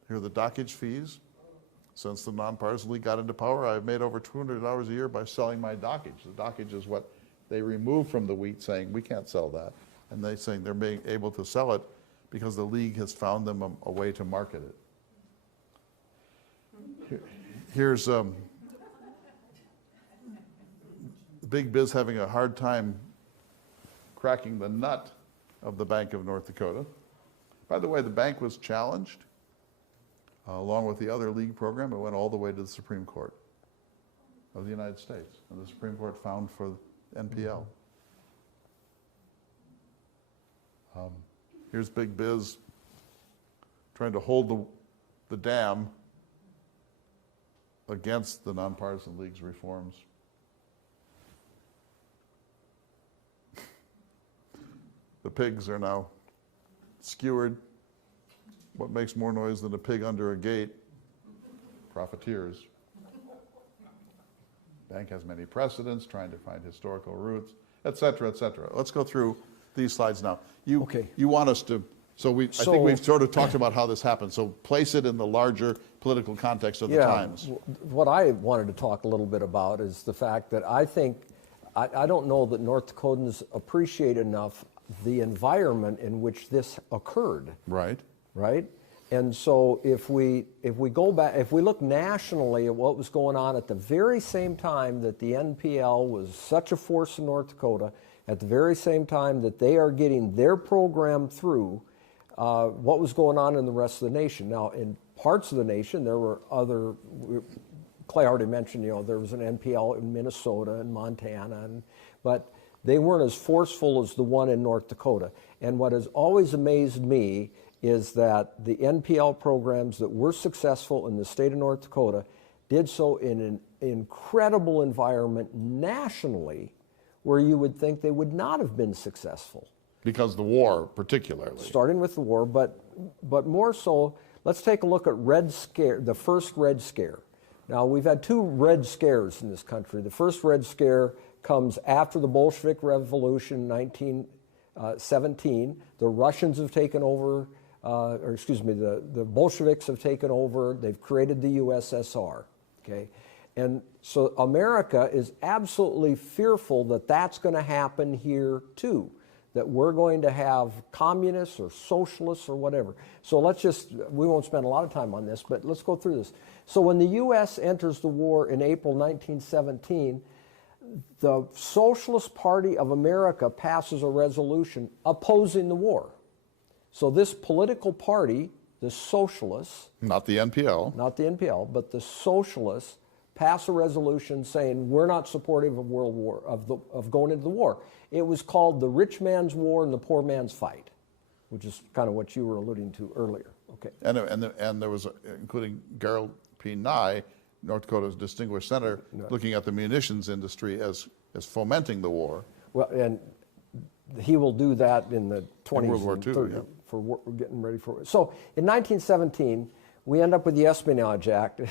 Here are the dockage fees. Since the Nonpartisan League got into power, I've made over $200 a year by selling my dockage. The dockage is what they remove from the wheat, saying we can't sell that. And they're saying they're being able to sell it because the league has found them a way to market it. Here's Big Biz having a hard time cracking the nut of the Bank of North Dakota. By the way, the bank was challenged. along with the other league program, it went all the way to the Supreme Court of the United States. And the Supreme Court found for NPL. Here's Big Biz trying to hold the dam against the Nonpartisan League's reforms. The pigs are now skewered. What makes more noise than a pig under a gate? Profiteers. Bank has many precedents, trying to find historical roots, et cetera, et cetera. Let's go through these slides now. You want us to, I think we've sort of talked about how this happened, so place it in the larger political context of the times. What I wanted to talk a little bit about is the fact that I think, I don't know that North Dakotans appreciate enough the environment in which this occurred. Right. Right? And so if we go back, if we look nationally at what was going on at the very same time that the NPL was such a force in North Dakota, at the very same time that they are getting their program through, what was going on in the rest of the nation. Now, in parts of the nation, there were other, Clay already mentioned, there was an NPL in Minnesota and Montana, but they weren't as forceful as the one in North Dakota. And what has always amazed me is that the NPL programs that were successful in the state of North Dakota did so in an incredible environment nationally where you would think they would not have been successful. Because the war, particularly. Starting with the war, but more so, let's take a look at Red Scare, the first Red Scare. Now, we've had two Red Scares in this country. The first Red Scare comes after the Bolshevik Revolution in 1917. The Russians have taken over, the Bolsheviks have taken over. They've created the USSR, okay? And so America is absolutely fearful that that's going to happen here too, that we're going to have communists or socialists or whatever. So we won't spend a lot of time on this, but let's go through this. So when the U.S. enters the war in April 1917, the Socialist Party of America passes a resolution opposing the war. So this political party, the Socialists, Not the NPL. not the NPL, but the Socialists, pass a resolution saying we're not supportive of world war, of going into the war. It was called the rich man's war and the poor man's fight, which is kind of what you were alluding to earlier. Okay. And there was, including Gerald P. Nye, North Dakota's distinguished senator, looking at the munitions industry as fomenting the war. Well, and he will do that in the 20s World War and II, 30s yeah. for we're getting ready for it. So in 1917, we end up with the Espionage Act.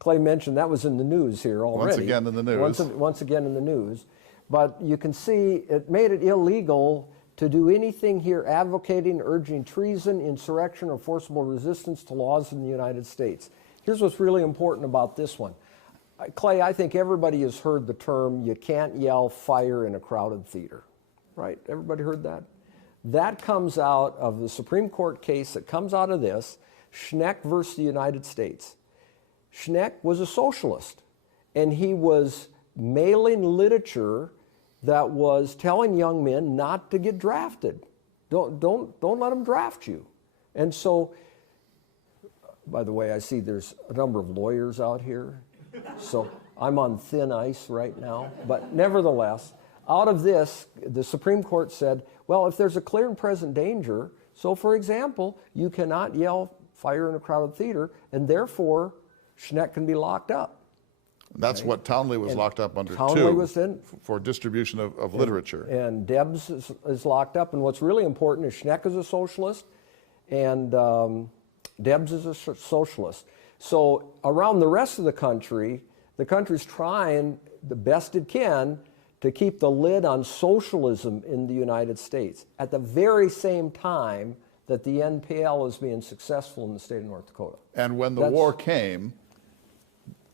Clay mentioned that was in the news here already. Once again in the news. Once again in the news. But you can see it made it illegal to do anything here advocating, urging treason, insurrection, or forcible resistance to laws in the United States. Here's what's really important about this one. Clay, I think everybody has heard the term, you can't yell fire in a crowded theater, right? Everybody heard that? That comes out of the Supreme Court case that comes out of this, Schneck versus the United States. Schneck was a socialist, and he was mailing literature that was telling young men not to get drafted. Don't let them draft you. And so, by the way, I see there's a number of lawyers out here, so I'm on thin ice right now. But nevertheless, out of this, the Supreme Court said, well, if there's a clear and present danger, so for example, you cannot yell fire in a crowded theater, and therefore Schneck can be locked up. That's what Townley was locked up under, Townley too, was in, for distribution of literature. and Debs is locked up. And what's really important is Schneck is a socialist, and Debs is a socialist. So around the rest of the country's trying the best it can to keep the lid on socialism in the United States at the very same time that the NPL is being successful in the state of North Dakota. And when the war came,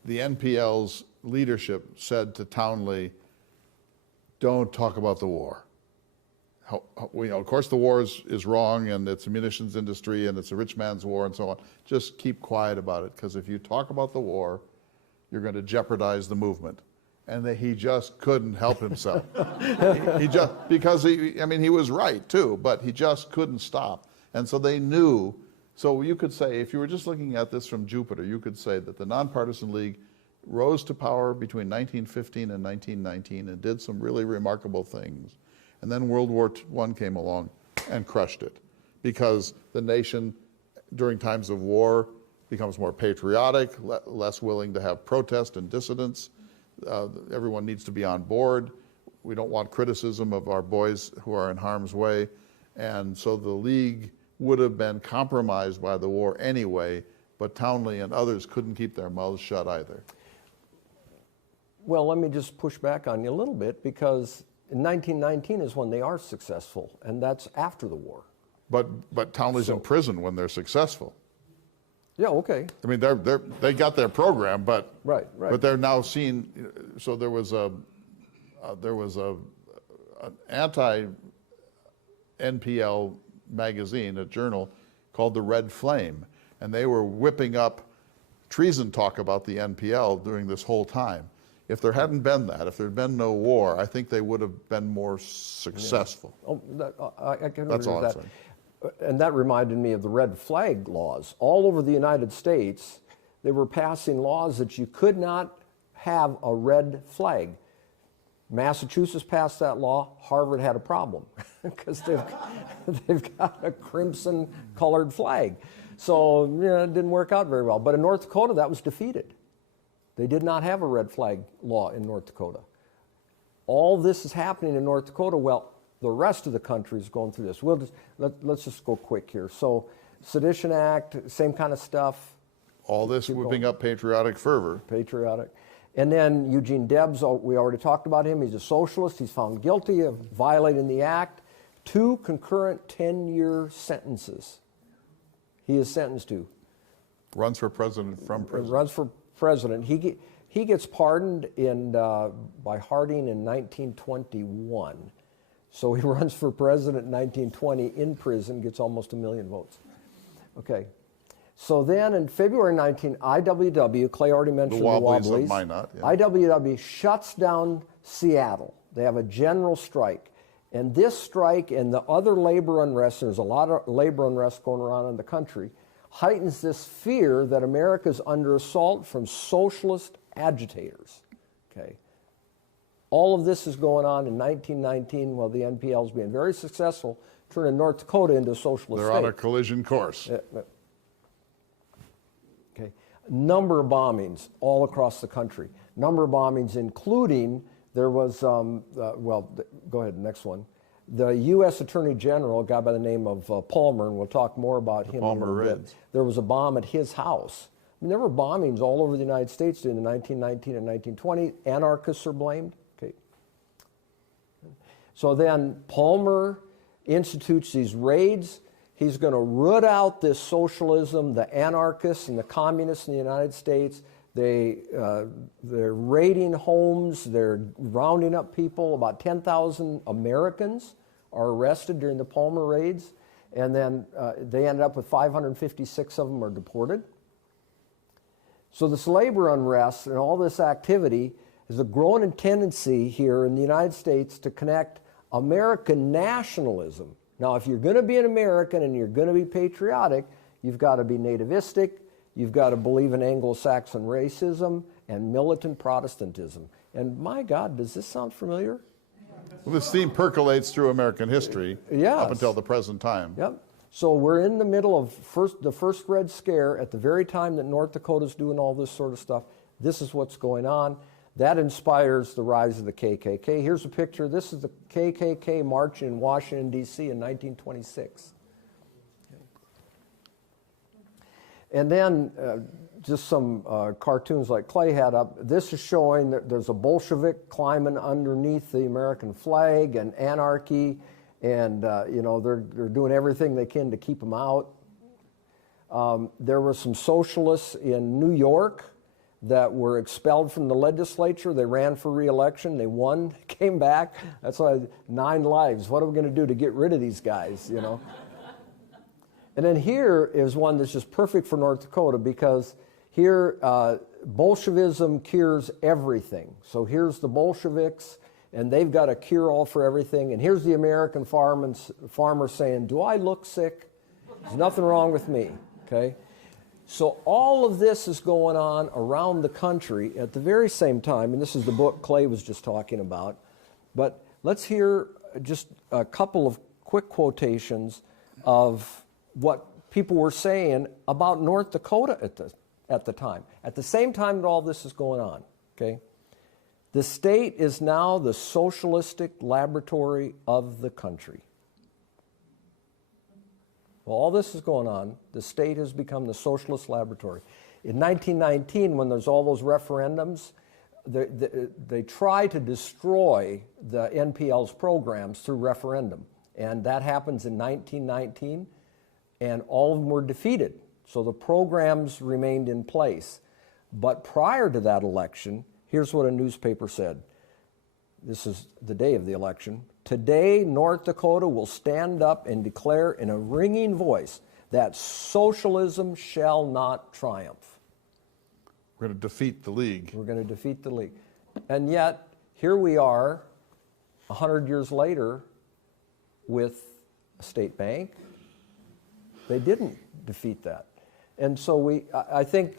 the NPL's leadership said to Townley, don't talk about the war. Of course the war is wrong, and it's a munitions industry, and it's a rich man's war, and so on. Just keep quiet about it, because if you talk about the war, you're going to jeopardize the movement. And he just couldn't help himself. he was right too, but he just couldn't stop. And so they knew So you could say, if you were just looking at this from Jupiter, you could say that the Nonpartisan League rose to power between 1915 and 1919 and did some really remarkable things. And then World War I came along and crushed it, because the nation, during times of war, becomes more patriotic, less willing to have protest and dissidence. Everyone needs to be on board. We don't want criticism of our boys who are in harm's way. And so the League would have been compromised by the war anyway, but Townley and others couldn't keep their mouths shut either. Well, let me just push back on you a little bit, because in 1919 is when they are successful, and that's after the war. But Townley's in prison when they're successful. Yeah, okay. I mean, they got their program, but Right. But they're now seen. So there was an anti-NPL magazine, a journal called the Red Flame, and they were whipping up treason talk about the NPL during this whole time. If there hadn't been that, if there had been no war, I think they would have been more successful. Oh, I can That's agree all with I'm that. And that reminded me of the red flag laws. All over the United States, they were passing laws that you could not have a red flag. Massachusetts passed that law. Harvard had a problem because they've got a crimson colored flag. So it didn't work out very well. But in North Dakota, that was defeated. They did not have a red flag law in North Dakota. All this is happening in North Dakota. Well, the rest of the country is going through this. Let's just go quick here. So, Sedition Act, same kind of stuff. All this whipping up patriotic fervor. Patriotic. And then Eugene Debs, we already talked about him. He's a socialist. He's found guilty of violating the act. 2 concurrent 10-year sentences he is sentenced to. Runs for president from prison. Runs for president. He gets pardoned by Harding in 1921. So he runs for president in 1920 in prison, gets almost 1 million votes. Okay. So then in February 19, IWW, Clay already mentioned the Wobblies. Of Minot, yeah. IWW shuts down Seattle. They have a general strike. And this strike and the other labor unrest, there's a lot of labor unrest going around in the country, heightens this fear that America's under assault from socialist agitators. Okay. All of this is going on in 1919 while the NPL is being very successful, turning North Dakota into a socialist They're state. on a collision course. Okay. Number of bombings all across the country. Number of bombings, including there was, go ahead, next one. The U.S. Attorney General, a guy by the name of Palmer, and we'll talk more about him in a Palmer little bit. Raids. There was a bomb at his house. I mean, there were bombings all over the United States during the 1919 and 1920. Anarchists are blamed. Okay. So then Palmer institutes these raids. He's going to root out this socialism, the anarchists and the communists in the United States. They're raiding homes. They're rounding up people. About 10,000 Americans are arrested during the Palmer raids. And then they ended up with 556 of them are deported. So this labor unrest and all this activity is a growing tendency here in the United States to connect American nationalism. Now, if you're going to be an American and you're going to be patriotic, you've got to be nativistic, you've got to believe in Anglo-Saxon racism and militant Protestantism. And my God, does this sound familiar? Well, this theme percolates through American history up until the present time. Yep. So we're in the middle of the first Red Scare at the very time that North Dakota's doing all this sort of stuff. This is what's going on. That inspires the rise of the KKK. Here's a picture. This is the KKK march in Washington, D.C. in 1926. And then just some cartoons like Clay had up. This is showing that there's a Bolshevik climbing underneath the American flag and anarchy, and they're doing everything they can to keep them out. There were some socialists in New York that were expelled from the legislature. They ran for re-election. They won, came back. That's why 9 lives. What are we going to do to get rid of these guys, you know? And then here is one that's just perfect for North Dakota, because here Bolshevism cures everything. So here's the Bolsheviks, and they've got a cure-all for everything. And here's the American farmer saying, "Do I look sick? There's nothing wrong with me." okay? So all of this is going on around the country at the very same time, and this is the book Clay was just talking about. But let's hear just a couple of quick quotations of what people were saying about North Dakota at the time. At the same time that all this is going on, okay? The state is now the socialistic laboratory of the country. While all this is going on, the state has become the socialist laboratory. In 1919, when there's all those referendums, they try to destroy the NPL's programs through referendum. And that happens in 1919, and all of them were defeated. So the programs remained in place. But prior to that election, here's what a newspaper said. This is the day of the election. Today, North Dakota will stand up and declare in a ringing voice that socialism shall not triumph. We're going to defeat the League. We're going to defeat the League. And yet, here we are, 100 years later, with a state bank. They didn't defeat that. And so I think,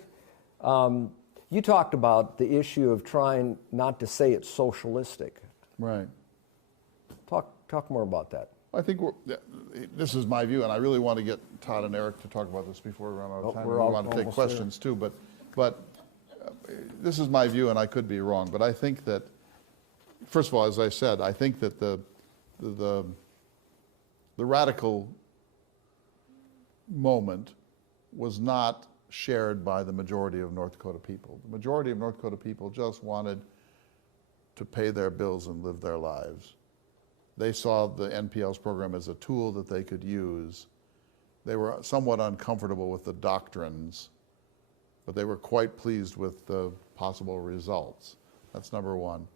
you talked about the issue of trying not to say it's socialistic. Right. Talk more about that. I think this is my view, and I really want to get Todd and Eric to talk about this before we run out of time. We want to take questions too, but this is my view, and I could be wrong. But I think that, first of all, as I said, I think that the radical moment was not shared by the majority of North Dakota people. The majority of North Dakota people just wanted to pay their bills and live their lives. They saw the NPL's program as a tool that they could use. They were somewhat uncomfortable with the doctrines, but they were quite pleased with the possible results. That's number one.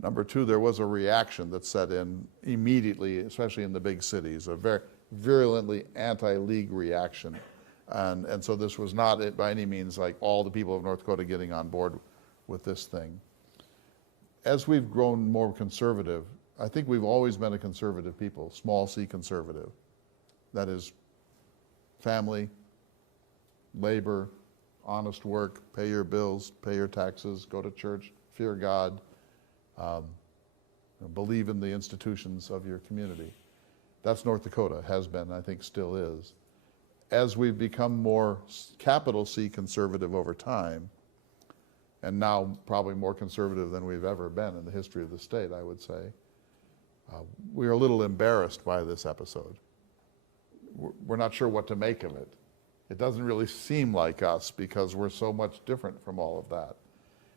Number two, there was a reaction that set in immediately, especially in the big cities, a very virulently anti-League reaction. And so this was not by any means like all the people of North Dakota getting on board with this thing. As we've grown more conservative, I think we've always been a conservative people, small c conservative. That is family, labor, honest work, pay your bills, pay your taxes, go to church, fear God, believe in the institutions of your community. That's North Dakota, has been, I think still is. As we've become more capital C conservative over time, and now probably more conservative than we've ever been in the history of the state, I would say, we're a little embarrassed by this episode. We're not sure what to make of it. It doesn't really seem like us because we're so much different from all of that.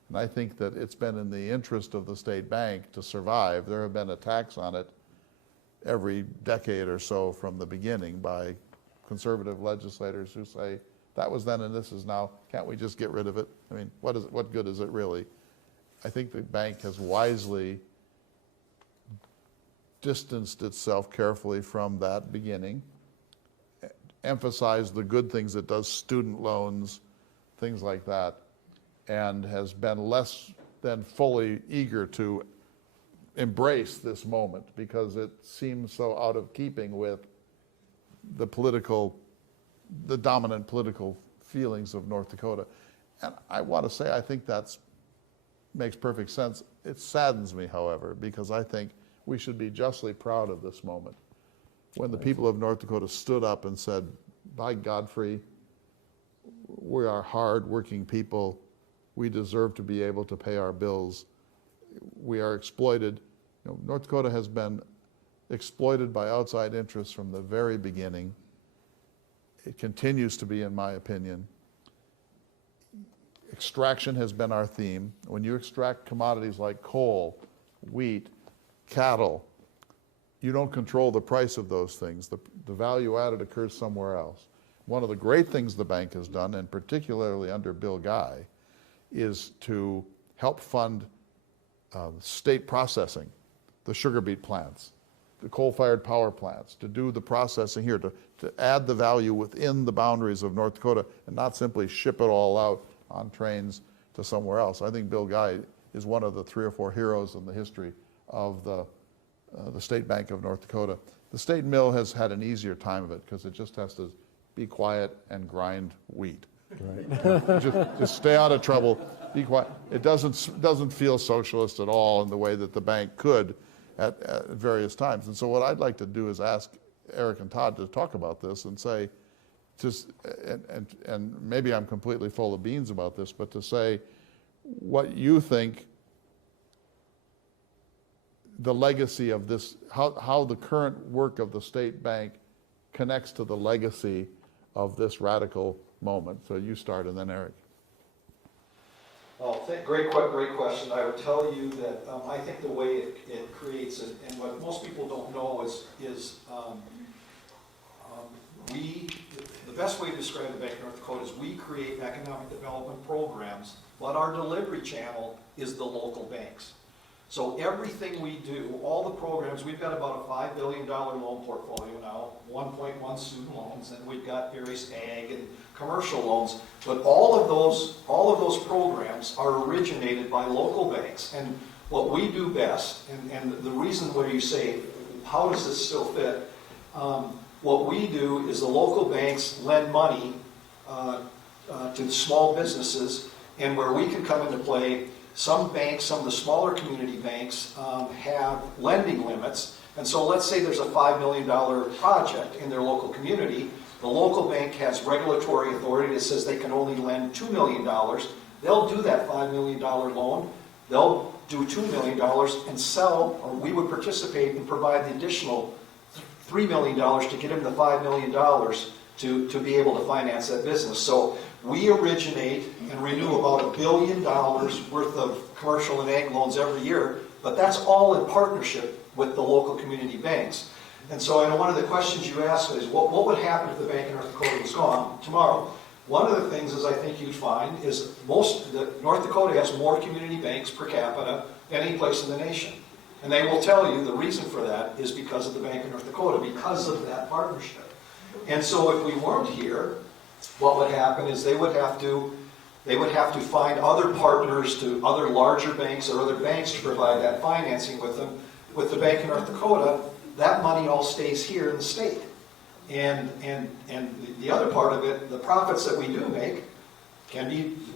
And I think that it's been in the interest of the state bank to survive. There have been attacks on it every decade or so from the beginning by conservative legislators who say, that was then and this is now, can't we just get rid of it? I mean, what good is it really? I think the bank has wisely distanced itself carefully from that beginning, emphasized the good things it does, student loans, things like that, and has been less than fully eager to embrace this moment because it seems so out of keeping with the dominant political feelings of North Dakota. And I want to say I think that makes perfect sense. It saddens me, however, because I think we should be justly proud of this moment. When the people of North Dakota stood up and said, by Godfrey, we are hard-working people. We deserve to be able to pay our bills. We are exploited. North Dakota has been exploited by outside interests from the very beginning. It continues to be, in my opinion. Extraction has been our theme. When you extract commodities like coal, wheat, cattle, you don't control the price of those things. The value added occurs somewhere else. One of the great things the bank has done, and particularly under Bill Guy, is to help fund state processing, the sugar beet plants, the coal-fired power plants, to do the processing here, to add the value within the boundaries of North Dakota and not simply ship it all out on trains to somewhere else. I think Bill Guy is one of the 3 or 4 heroes in the history of the State Bank of North Dakota. The state mill has had an easier time of it because it just has to be quiet and grind wheat. Right. just stay out of trouble, be quiet. It doesn't feel socialist at all in the way that the bank could at various times. And so what I'd like to do is ask Eric and Todd to talk about this and say, and maybe I'm completely full of beans about this, but to say what you think the legacy of this, how the current work of the state bank connects to the legacy of this radical moment. So you start and then Eric. Well, great question. I would tell you that I think the way it creates, and what most people don't know is the best way to describe the Bank of North Dakota is we create economic development programs, but our delivery channel is the local banks. So everything we do, all the programs, we've got about a $5 billion loan portfolio now, 1.1 student loans, and we've got various ag and commercial loans. But all of those programs are originated by local banks. And what we do best, and the reason where you say, how does this still fit? What we do is the local banks lend money to the small businesses, and where we can come into play, some banks, some of the smaller community banks have lending limits. And so let's say there's a $5 million project in their local community. The local bank has regulatory authority that says they can only lend $2 million. They'll do that $5 million loan. They'll do $2 million and sell, or we would participate and provide the additional $3 million to get them the $5 million to be able to finance that business. So we originate and renew about $1 billion worth of commercial and ag loans every year, but that's all in partnership with the local community banks. And so I know one of the questions you asked is, what would happen if the Bank of North Dakota was gone tomorrow? One of the things is I think you'd find is North Dakota has more community banks per capita than any place in the nation. And they will tell you the reason for that is because of the Bank of North Dakota, because of that partnership. And so if we weren't here, what would happen is they would have to find other partners, to other larger banks or other banks to provide that financing with them. With the Bank of North Dakota, that money all stays here in the state. And the other part of it, the profits that we do make,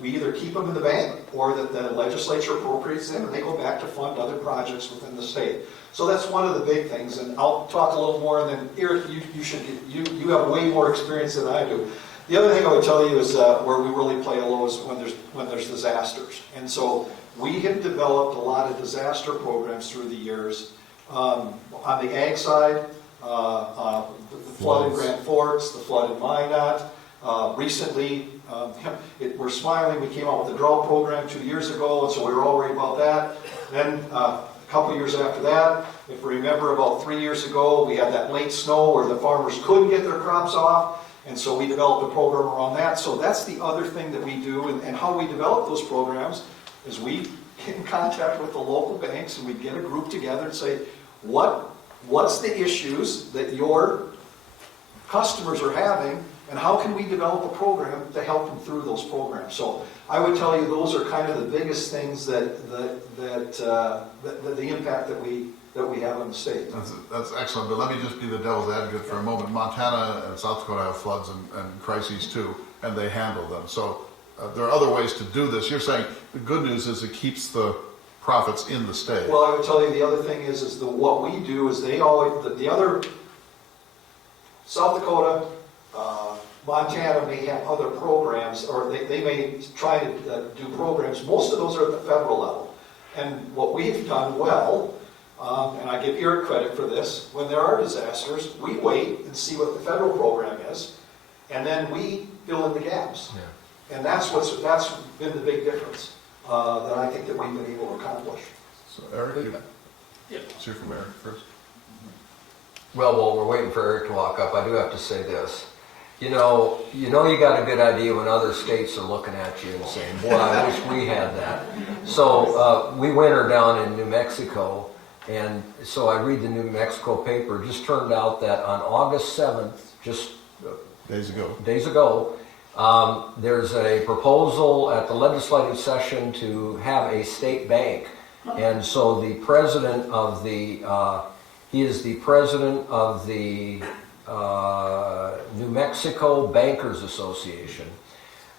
we either keep them in the bank or that the legislature appropriates them and they go back to fund other projects within the state. So that's one of the big things, and I'll talk a little more, and then Eric, you have way more experience than I do. The other thing I would tell you is where we really play a role is when there's disasters. And so we have developed a lot of disaster programs through the years. On the ag side, the flood in Grand Forks, the flood in Minot. Recently, we're smiling, we came out with a drought program 2 years ago, and so we were all worried about that. Then a couple years after that, if you remember, about 3 years ago, we had that late snow where the farmers couldn't get their crops off. And so we developed a program around that. So that's the other thing that we do, and how we develop those programs is we get in contact with the local banks and we get a group together and say, what's the issues that your customers are having, and how can we develop a program to help them through those programs? So I would tell you those are kind of the biggest things that the impact that we have on the state. That's excellent, but let me just be the devil's advocate for a moment. Montana and South Dakota have floods and crises too, and they handle them. So there are other ways to do this. You're saying the good news is it keeps the profits in the state. Well, I would tell you the other thing is what we do is the other, South Dakota, Montana may have other programs, or they may try to do programs. Most of those are at the federal level. And what we've done well, and I give Eric credit for this, when there are disasters, we wait and see what the federal program is, and then we fill in the gaps. Yeah. And that's been the big difference that I think that we've been able to accomplish. So Eric, let's hear from Eric first. Well, while we're waiting for Eric to walk up, I do have to say this. You know you got a good idea when other states are looking at you and saying, boy, I wish we had that. So we wintered down in New Mexico, and so I read the New Mexico paper. It just turned out that on August 7th, just days ago, there's a proposal at the legislative session to have a state bank. And so the president of he is the president of the New Mexico Bankers Association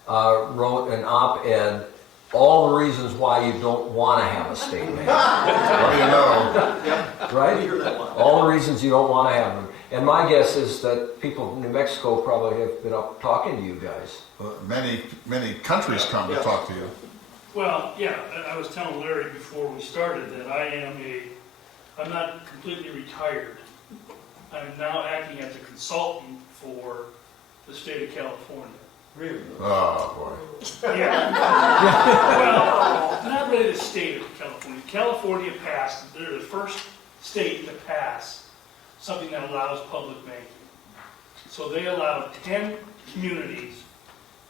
wrote an op-ed, all the reasons why you don't want to have a state bank. What do you know? Right? I hear that one. All the reasons you don't want to have them. And my guess is that people from New Mexico probably have been up talking to you guys. Many countries come to Yeah. talk to you. Well, yeah, I was telling Larry before we started that I'm not completely retired. I'm now acting as a consultant for the state of California. Oh, boy. Yeah. Well, not really the state of California. California passed, they're the first state to pass something that allows public banking. So they allowed 10 communities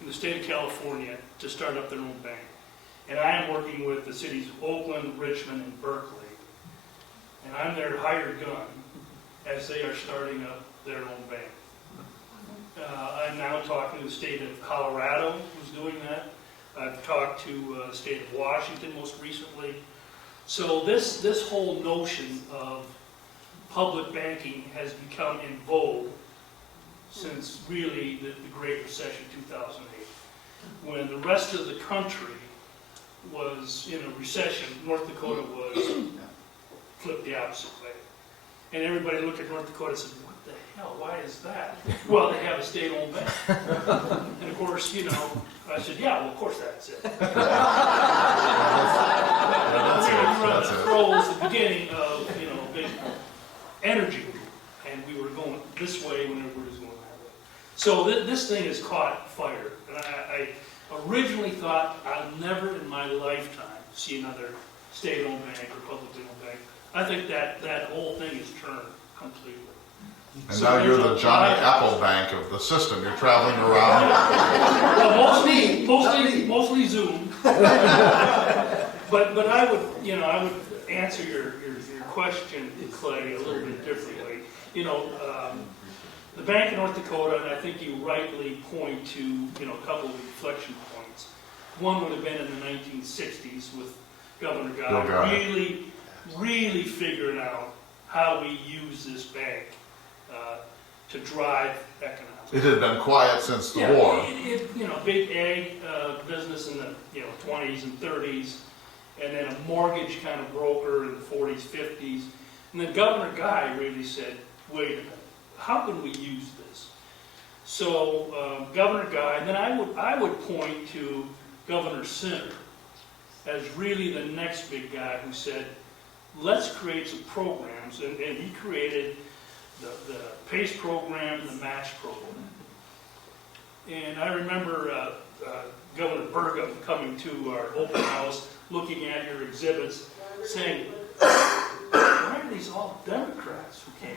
in the state of California to start up their own bank. And I am working with the cities of Oakland, Richmond, and Berkeley. And I'm their hired gun as they are starting up their own bank. I'm now talking to the state of Colorado, who's doing that. I've talked to the state of Washington most recently. So this whole notion of public banking has become in vogue since really the Great Recession 2008. When the rest of the country was in a recession, North Dakota was flipped the opposite way. And everybody looked at North Dakota and said, what the hell, why is that? Well, they have a state-owned bank. And of course, I said, yeah, well, of course that's it. We were on the throes, the beginning of, big energy, and we were going this way when everybody was going that way. So this thing has caught fire. And I originally thought I'll never in my lifetime see another state-owned bank or publicly owned bank. I think that whole thing is turned completely. And So now you're there's the a Johnny lot- Apple Bank of the system. You're traveling around. Well, mostly Zoom. But I would answer your question, Clay, a little bit differently. The Bank of North Dakota, and I think you rightly point to, a couple of inflection points. One would have been in the 1960s with Governor Bill Guy Guy. really figuring out how we use this bank to drive economics. It had been quiet since the war. Big ag business in the 20s and 30s, and then a mortgage kind of broker in the 40s, 50s. And then Governor Guy really said, wait a minute, how can we use this? So Governor Guy, and then I would point to Governor Sinner as really the next big guy who said, let's create some programs, and he created the PACE program and the MATCH program. And I remember Governor Burgum coming to our open house, looking at your exhibits, saying, why are these all Democrats who came?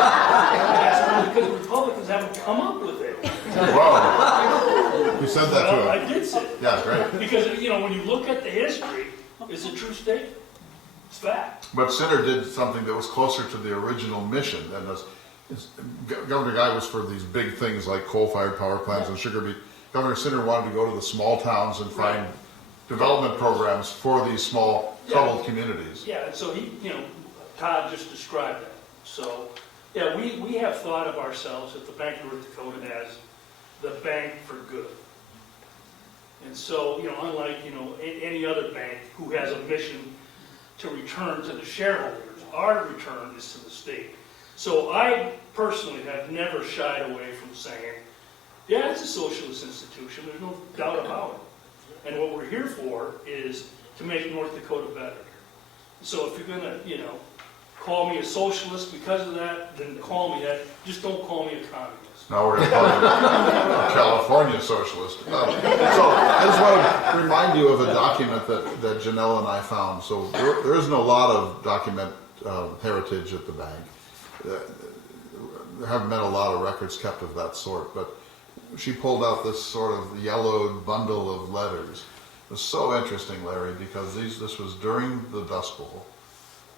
That's because Republicans haven't come up with it. Whoa. Who said that Well, to I him? did say it. Yeah, great. Because, when you look at the history, it's a true statement. It's fact. But Sinner did something that was closer to the original mission. And Governor Guy was for these big things like coal-fired power plants and sugar beet. Governor Sinner wanted to go to the small towns and find development programs for these small, troubled communities. Yeah, and so Todd just described that. So, yeah, we have thought of ourselves at the Bank of North Dakota as the bank for good. And so, unlike, any other bank who has a mission to return to the shareholders, our return is to the state. So I personally have never shied away from saying, yeah, it's a socialist institution, there's no doubt about it. And what we're here for is to make North Dakota better. So if you're gonna, call me a socialist because of that, then call me that. Just don't call me a communist. Now we're going to call you a California socialist. So I just want to remind you of a document that Janelle and I found. So there isn't a lot of document heritage at the bank. There haven't been a lot of records kept of that sort, but she pulled out this sort of yellowed bundle of letters. It was so interesting, Larry, because this was during the Dust Bowl,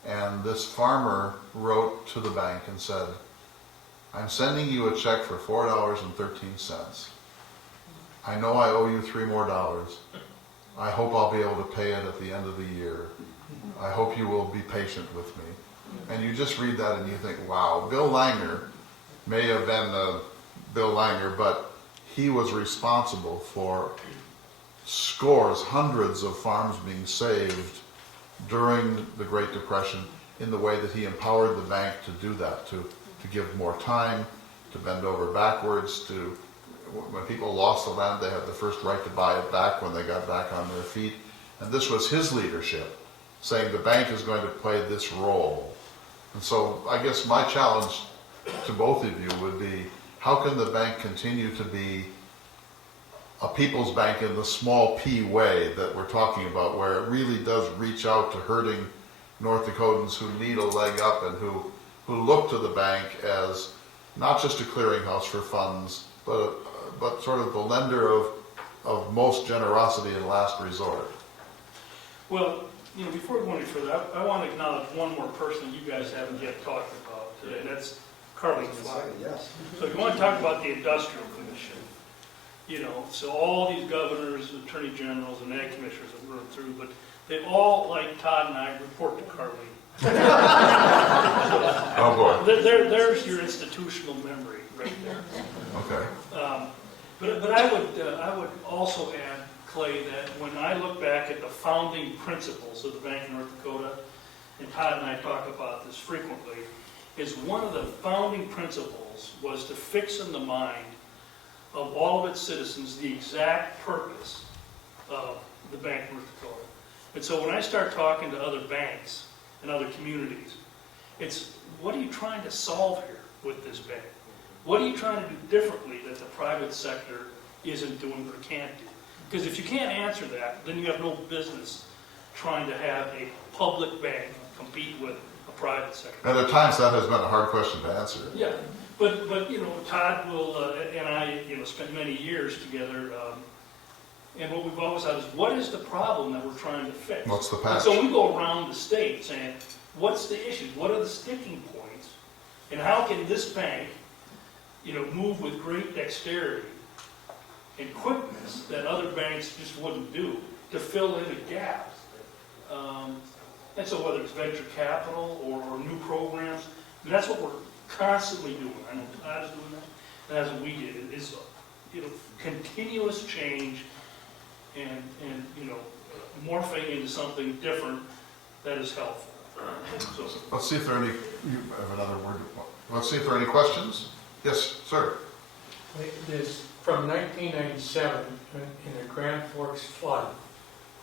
and this farmer wrote to the bank and said, I'm sending you a check for $4.13. I know I owe you $3 more. I hope I'll be able to pay it at the end of the year. I hope you will be patient with me. And you just read that and you think, wow, Bill Langer may have been Bill Langer, but he was responsible for scores, hundreds of farms being saved during the Great Depression in the way that he empowered the bank to do that, to give more time, to bend over backwards, to, when people lost the land, they had the first right to buy it back when they got back on their feet. And this was his leadership, saying the bank is going to play this role. And so I guess my challenge to both of you would be, how can the bank continue to be a people's bank in the small p way that we're talking about, where it really does reach out to hurting North Dakotans who need a leg up and who look to the bank as not just a clearinghouse for funds, but sort of the lender of most generosity and last resort. Well, before we go any further, I want to acknowledge one more person you guys haven't yet talked about, and that's Carly Flock. Yes. So if you want to talk about the Industrial Commission, so all these governors, attorney generals, and ag commissioners have run through, but they all, like Todd and I, report to Carly. Oh boy. There's your institutional memory right there. Okay. But I would also add, Clay, that when I look back at the founding principles of the Bank of North Dakota, and Todd and I talk about this frequently, is one of the founding principles was to fix in the mind of all of its citizens the exact purpose of the Bank of North Dakota. And so when I start talking to other banks and other communities, it's, what are you trying to solve here with this bank? What are you trying to do differently that the private sector isn't doing or can't do? Because if you can't answer that, then you have no business trying to have a public bank compete with a private sector. And at times that has been a hard question to answer. Yeah, but Todd will and I spent many years together, and what we've always had is, what is the problem that we're trying to fix? What's the And patch? so we go around the state saying, what's the issues? What are the sticking points? And how can this bank, move with great dexterity and quickness that other banks just wouldn't do to fill in the gaps? And so whether it's venture capital or new programs, that's what we're constantly doing. I know Todd's doing that, and that's what we did. Is continuous change and morphing into something different that is helpful. So, Let's see if there are any, you have another word. Let's see if there are any questions. Yes, sir. This, from 1997, in the Grand Forks flood,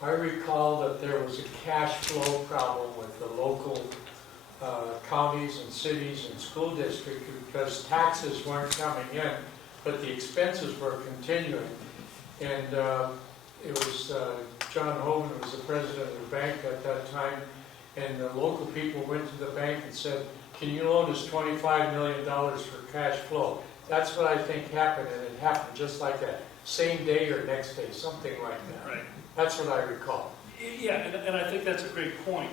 I recall that there was a cash flow problem with the local counties and cities and school districts because taxes weren't coming in, but the expenses were continuing. And it was John Hogan was the president of the bank at that time, and the local people went to the bank and said, can you loan us $25 million for cash flow? That's what I think happened, and it happened just like that. Same day or next day, something like that. right. That's what I recall. Yeah, and I think that's a great point.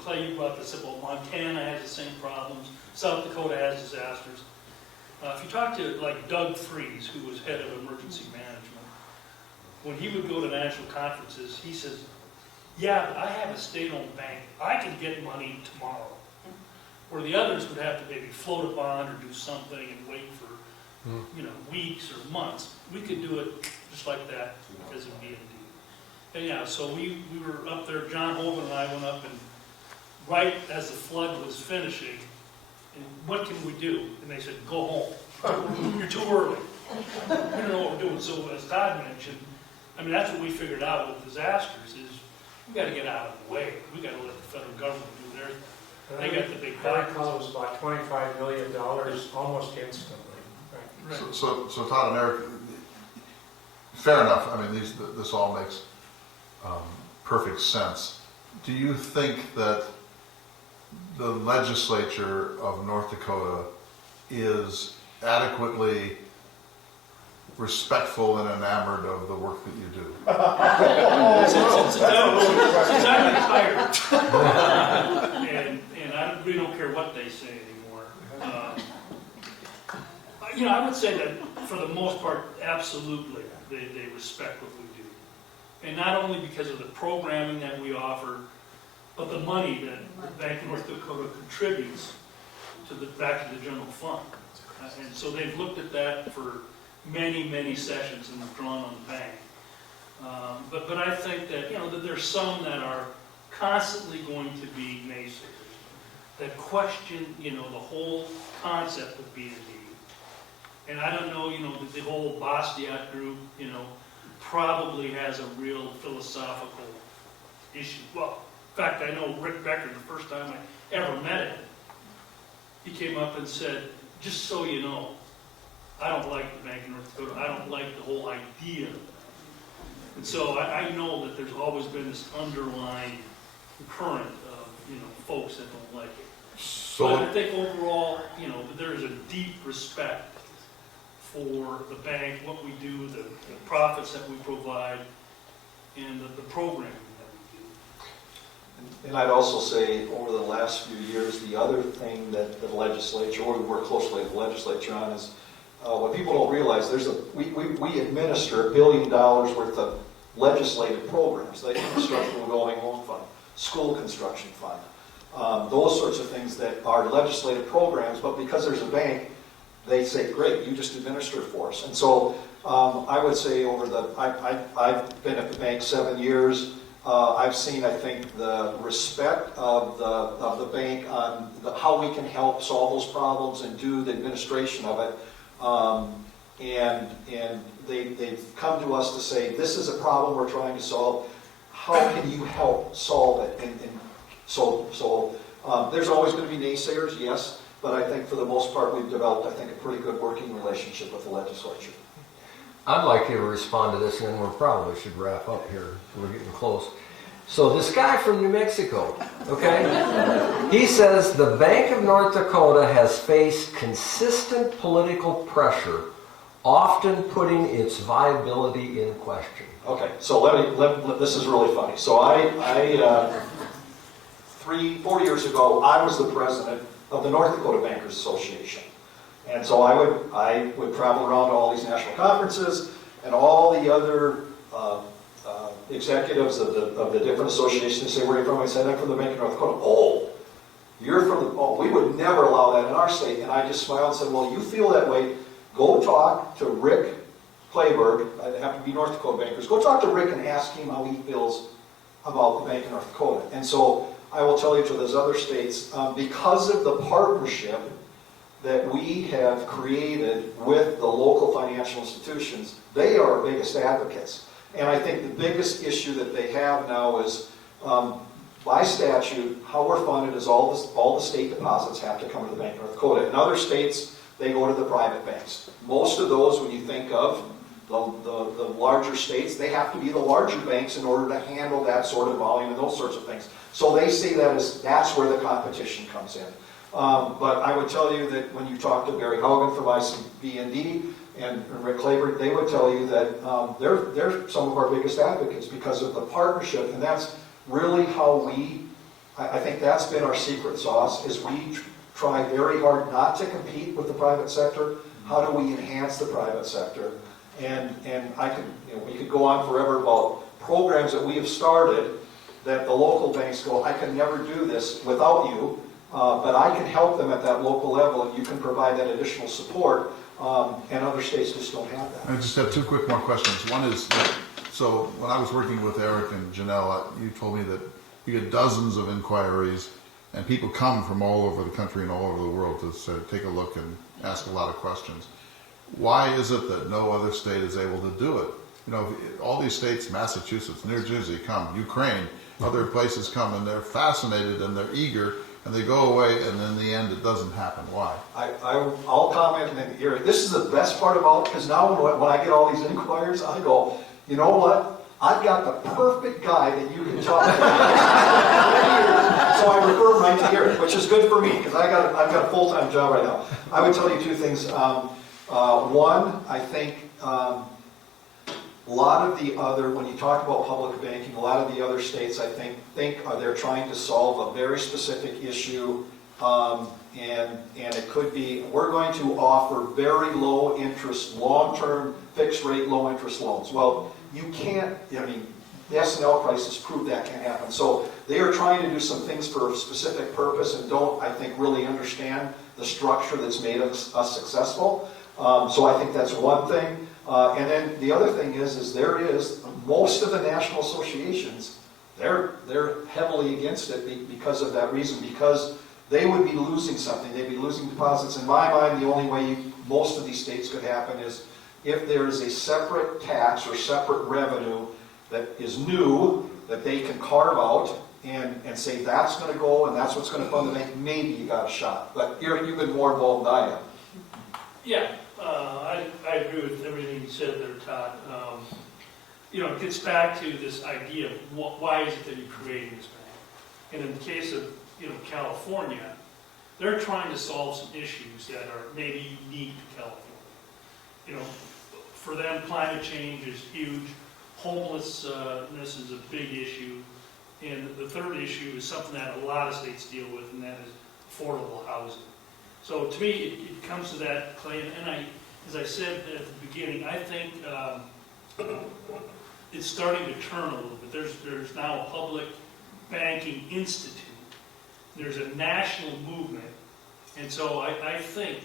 Clay, you brought this up. Well, Montana has the same problems. South Dakota has disasters. If you talk to like Doug Freeze, who was head of emergency management, when he would go to national conferences, he says, yeah, but I have a state-owned bank. I can get money tomorrow. Where the others would have to maybe float a bond or do something and wait for weeks or months. We could do it just like that as a B&D. And yeah, so we were up there, John Hogan and I went up, and right as the flood was finishing, and what can we do? And they said, go home. You're too early. We don't know what we're doing. So as Todd mentioned, that's what we figured out with disasters is we got to get out of the way. We got to let the federal government do their thing. They got the big I recall it was about $25 million almost instantly. Right. Right. So Todd and Eric, fair enough. This all makes perfect sense. Do you think that the legislature of North Dakota is adequately respectful and enamored of the work that you do? Since I'm retired, and I really don't care what they say anymore. I would say that for the most part, absolutely, they respect what we do. And not only because of the programming that we offer, but the money that the Bank of North Dakota contributes back to the general fund. And so they've looked at that for many, many sessions and have drawn on the bank. But I think that, that there's some that are constantly going to be naysayers, that question, the whole concept of B&D. And I don't know, the whole Bastiat group, probably has a real philosophical issue. Well, in fact, I know Rick Becker, the first time I ever met him, he came up and said, just so you know, I don't like the Bank of North Dakota. I don't like the whole idea. And so I know that there's always been this underlying current of, folks that don't like it. But I think overall, there's a deep respect for the bank, what we do, the profits that we provide, and the programming that we do. And I'd also say, over the last few years, the other thing that the legislature, or we work closely with the legislature on, is what people don't realize, we administer $1 billion worth of legislative programs, the Infrastructure Revolving Loan Fund, School Construction Fund, those sorts of things that are legislative programs, but because there's a bank, they say, great, you just administer for us. And so I would say I've been at the bank 7 years. I've seen, I think, the respect of the bank on how we can help solve those problems and do the administration of it. And they've come to us to say, this is a problem we're trying to solve. How can you help solve it? And so there's always going to be naysayers, yes. But I think for the most part, we've developed, I think, a pretty good working relationship with the legislature. I'd like you to respond to this, and then we probably should wrap up here. We're getting close. So this guy from New Mexico, okay, he says the Bank of North Dakota has faced consistent political pressure, often putting its viability in question. Okay, so this is really funny. So I 4 years ago, I was the president of the North Dakota Bankers Association. And so I would travel around to all these national conferences, and all the other executives of the different associations say, where are you from? I said, I'm from the Bank of North Dakota. Oh, you're from the, oh, we would never allow that in our state. And I just smiled and said, well, you feel that way, go talk to Rick Clayburgh, I'd have to be North Dakota bankers, go talk to Rick and ask him how he feels about the Bank of North Dakota. And so I will tell you to those other states, because of the partnership that we have created with the local financial institutions, they are our biggest advocates. And I think the biggest issue that they have now is, by statute, how we're funded is all the state deposits have to come to the Bank of North Dakota. In other states, they go to the private banks. Most of those, when you think of the larger states, they have to be the larger banks in order to handle that sort of volume and those sorts of things. So they see that as that's where the competition comes in. But I would tell you that when you talk to Barry Hogan from ICB&D and Rick Clayburgh, they would tell you that they're some of our biggest advocates because of the partnership, and that's really how I think that's been our secret sauce, is we try very hard not to compete with the private sector. How do we enhance the private sector? And we could go on forever about programs that we have started that the local banks go, I can never do this without you, but I can help them at that local level, and you can provide that additional support, and other states just don't have that. I just have two quick more questions. One is, so when I was working with Eric and Janelle, you told me that you get dozens of inquiries, and people come from all over the country and all over the world to take a look and ask a lot of questions. Why is it that no other state is able to do it? You know, all these states, Massachusetts, New Jersey, come, Ukraine, other places come, and they're fascinated and they're eager, and they go away, and in the end it doesn't happen. Why? I'll comment, and then here, this is the best part about it, because now when I get all these inquiries, I go, you know what? I've got the perfect guy that you can talk to. So I refer him right to Eric, which is good for me, because I've got a full-time job right now. I would tell you two things. One, I think a lot of the other, when you talk about public banking, a lot of the other states, I think they're trying to solve a very specific issue, and it could be, we're going to offer very low interest, long-term, fixed rate, low interest loans. Well, you can't, I mean, the S&L crisis proved that can't happen. So They are trying to do some things for a specific purpose and don't, I think, really understand the structure that's made us successful. So I think that's one thing. And then the other thing is most of the national associations, they're heavily against it because of that reason, because they would be losing something. They'd be losing deposits. In my mind, the only way most of these states could happen is if there is a separate tax or separate revenue that is new, that they can carve out and say that's going to go and that's what's going to fund the bank, maybe you got a shot. But you've been more involved than I am. Yeah, I agree with everything you said there, Todd. You know, it gets back to this idea of why is it that you're creating this bank? And in the case of, California, they're trying to solve some issues that are maybe unique to California. For them, climate change is huge. Homelessness is a big issue. And the third issue is something that a lot of states deal with, and that is affordable housing. So to me, it comes to that claim, and as I said at the beginning, I think it's starting to turn a little bit. There's now a public banking institute. There's a national movement, and so I think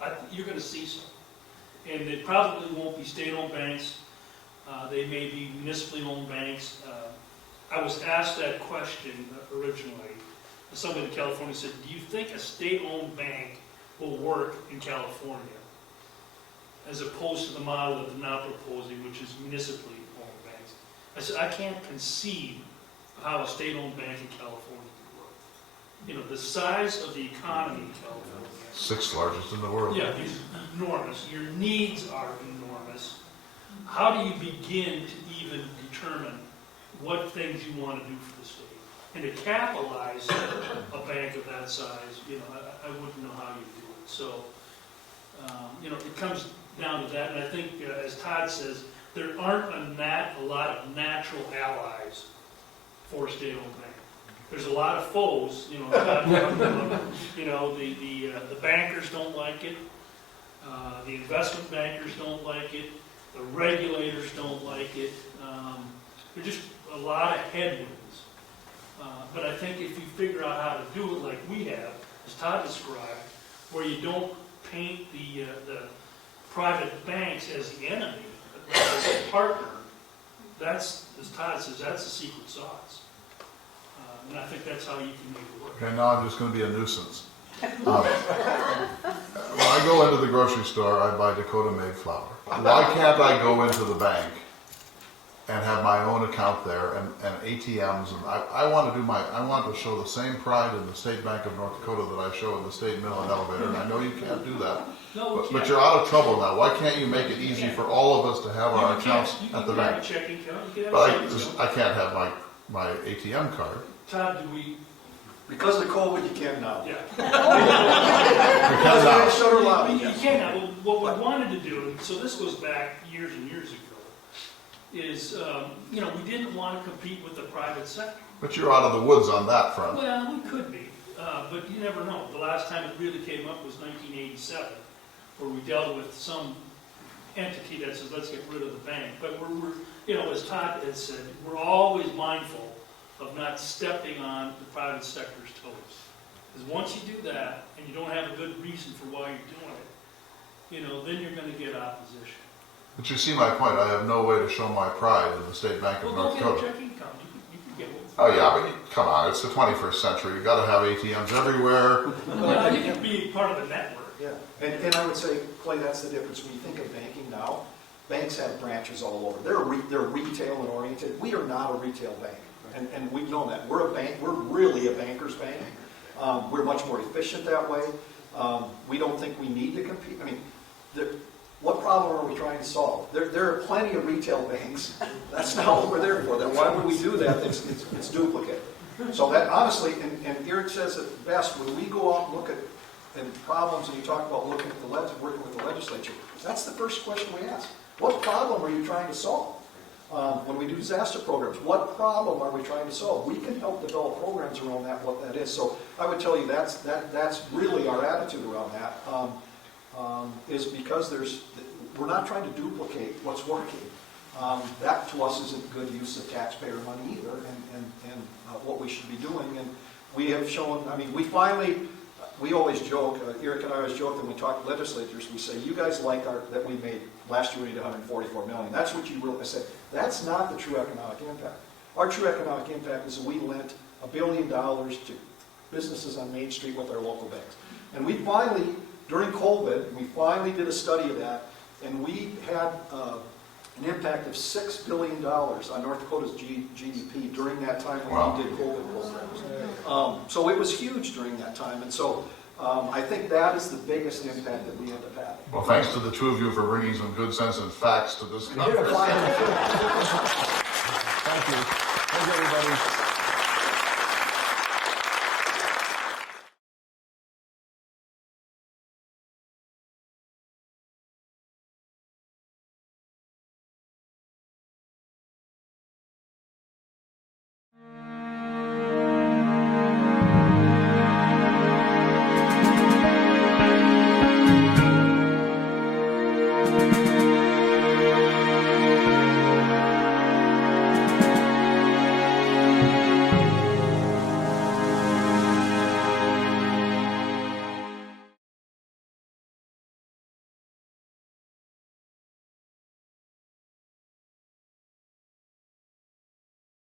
that you're going to see some. And it probably won't be state-owned banks. They may be municipally owned banks. I was asked that question originally. Somebody in California said, do you think a state-owned bank will work in California as opposed to the model that they're now proposing, which is municipally owned banks? I said, I can't conceive of how a state-owned bank in California could work. The size of the economy in California. 6th largest in the world. Yeah, it's enormous. Your needs are enormous. How do you begin to even determine what things you want to do for the state? And to capitalize a bank of that size, I wouldn't know how you do it. So, it comes down to that. And I think, as Todd says, there aren't a lot of natural allies for a state-owned bank. There's a lot of foes. The bankers don't like it. The investment bankers don't like it. The regulators don't like it. There's just a lot of headwinds. But I think if you figure out how to do it like we have, as Todd described, where you don't paint the private banks as the enemy, but as a partner, that's, as Todd says, that's the secret sauce. And I think that's how you can make it work. Okay, now I'm just going to be a nuisance. When I go into the grocery store, I buy Dakota-made flour. Why can't I go into the bank and have my own account there and ATMs? And I want to show the same pride in the State Bank of North Dakota that I show in the State Mill and Elevator, and I know you can't do that. No, But you're out of trouble now. Why can't you make it easy for all of us to have our accounts at the bank? You can have a checking account. You can have But a savings account. I can't have my ATM card. Todd, do we? Because of COVID, you can now. Yeah. Because of Minnesota lobby. You can now. What we wanted to do, and so this goes back years and years ago, is we didn't want to compete with the private sector. But you're out of the woods on that front. Well, we could be, but you never know. The last time it really came up was 1987, where we dealt with some entity that says, let's get rid of the bank. But we're as Todd has said, we're always mindful of not stepping on the private sector's toes. Because once you do that, and you don't have a good reason for why you're doing it, then you're going to get opposition. But you see my point. I have no way to show my pride in the State Bank of Well, North go get a Dakota. checking account. You can get one. Oh yeah, but come on, it's the 21st century. You've got to have ATMs everywhere. Well, you can be part of the network. Yeah, and I would say, Clay, that's the difference. When you think of banking now, banks have branches all over. They're retail and oriented. We are not a retail bank, and we've known that. We're a bank. We're really a banker's bank. We're much more efficient that way. We don't think we need to compete. I mean, what problem are we trying to solve? There are plenty of retail banks. That's not what we're there for. Then why would we do that? It's duplicate. So that honestly, and Eric says it best, when we go out and look at problems, and you talk about working with the legislature, that's the first question we ask. What problem are you trying to solve? When we do disaster programs, what problem are we trying to solve? We can help develop programs around that, what that is. So I would tell you that's really our attitude around that, is because we're not trying to duplicate what's working. that to us isn't good use of taxpayer money either, and what we should be doing. And we have shown, I mean, we always joke, Eric and I always joke that when we talk to legislators, we say, you guys like that we made, last year we made 144 million. That's what you really, I said, that's not the true economic impact. Our true economic impact is that we lent $1 billion to businesses on Main Street with our local banks. And we finally, during COVID, we finally did a study of that, and we had an impact of $6 billion on North Dakota's GDP during that time when we did COVID programs. So it was huge during that time, and so I think that is the biggest impact that we end up having. Well, thanks to the two of you for bringing some good sense and facts to this You did a conference. fine job. Thank you. Thank you, everybody.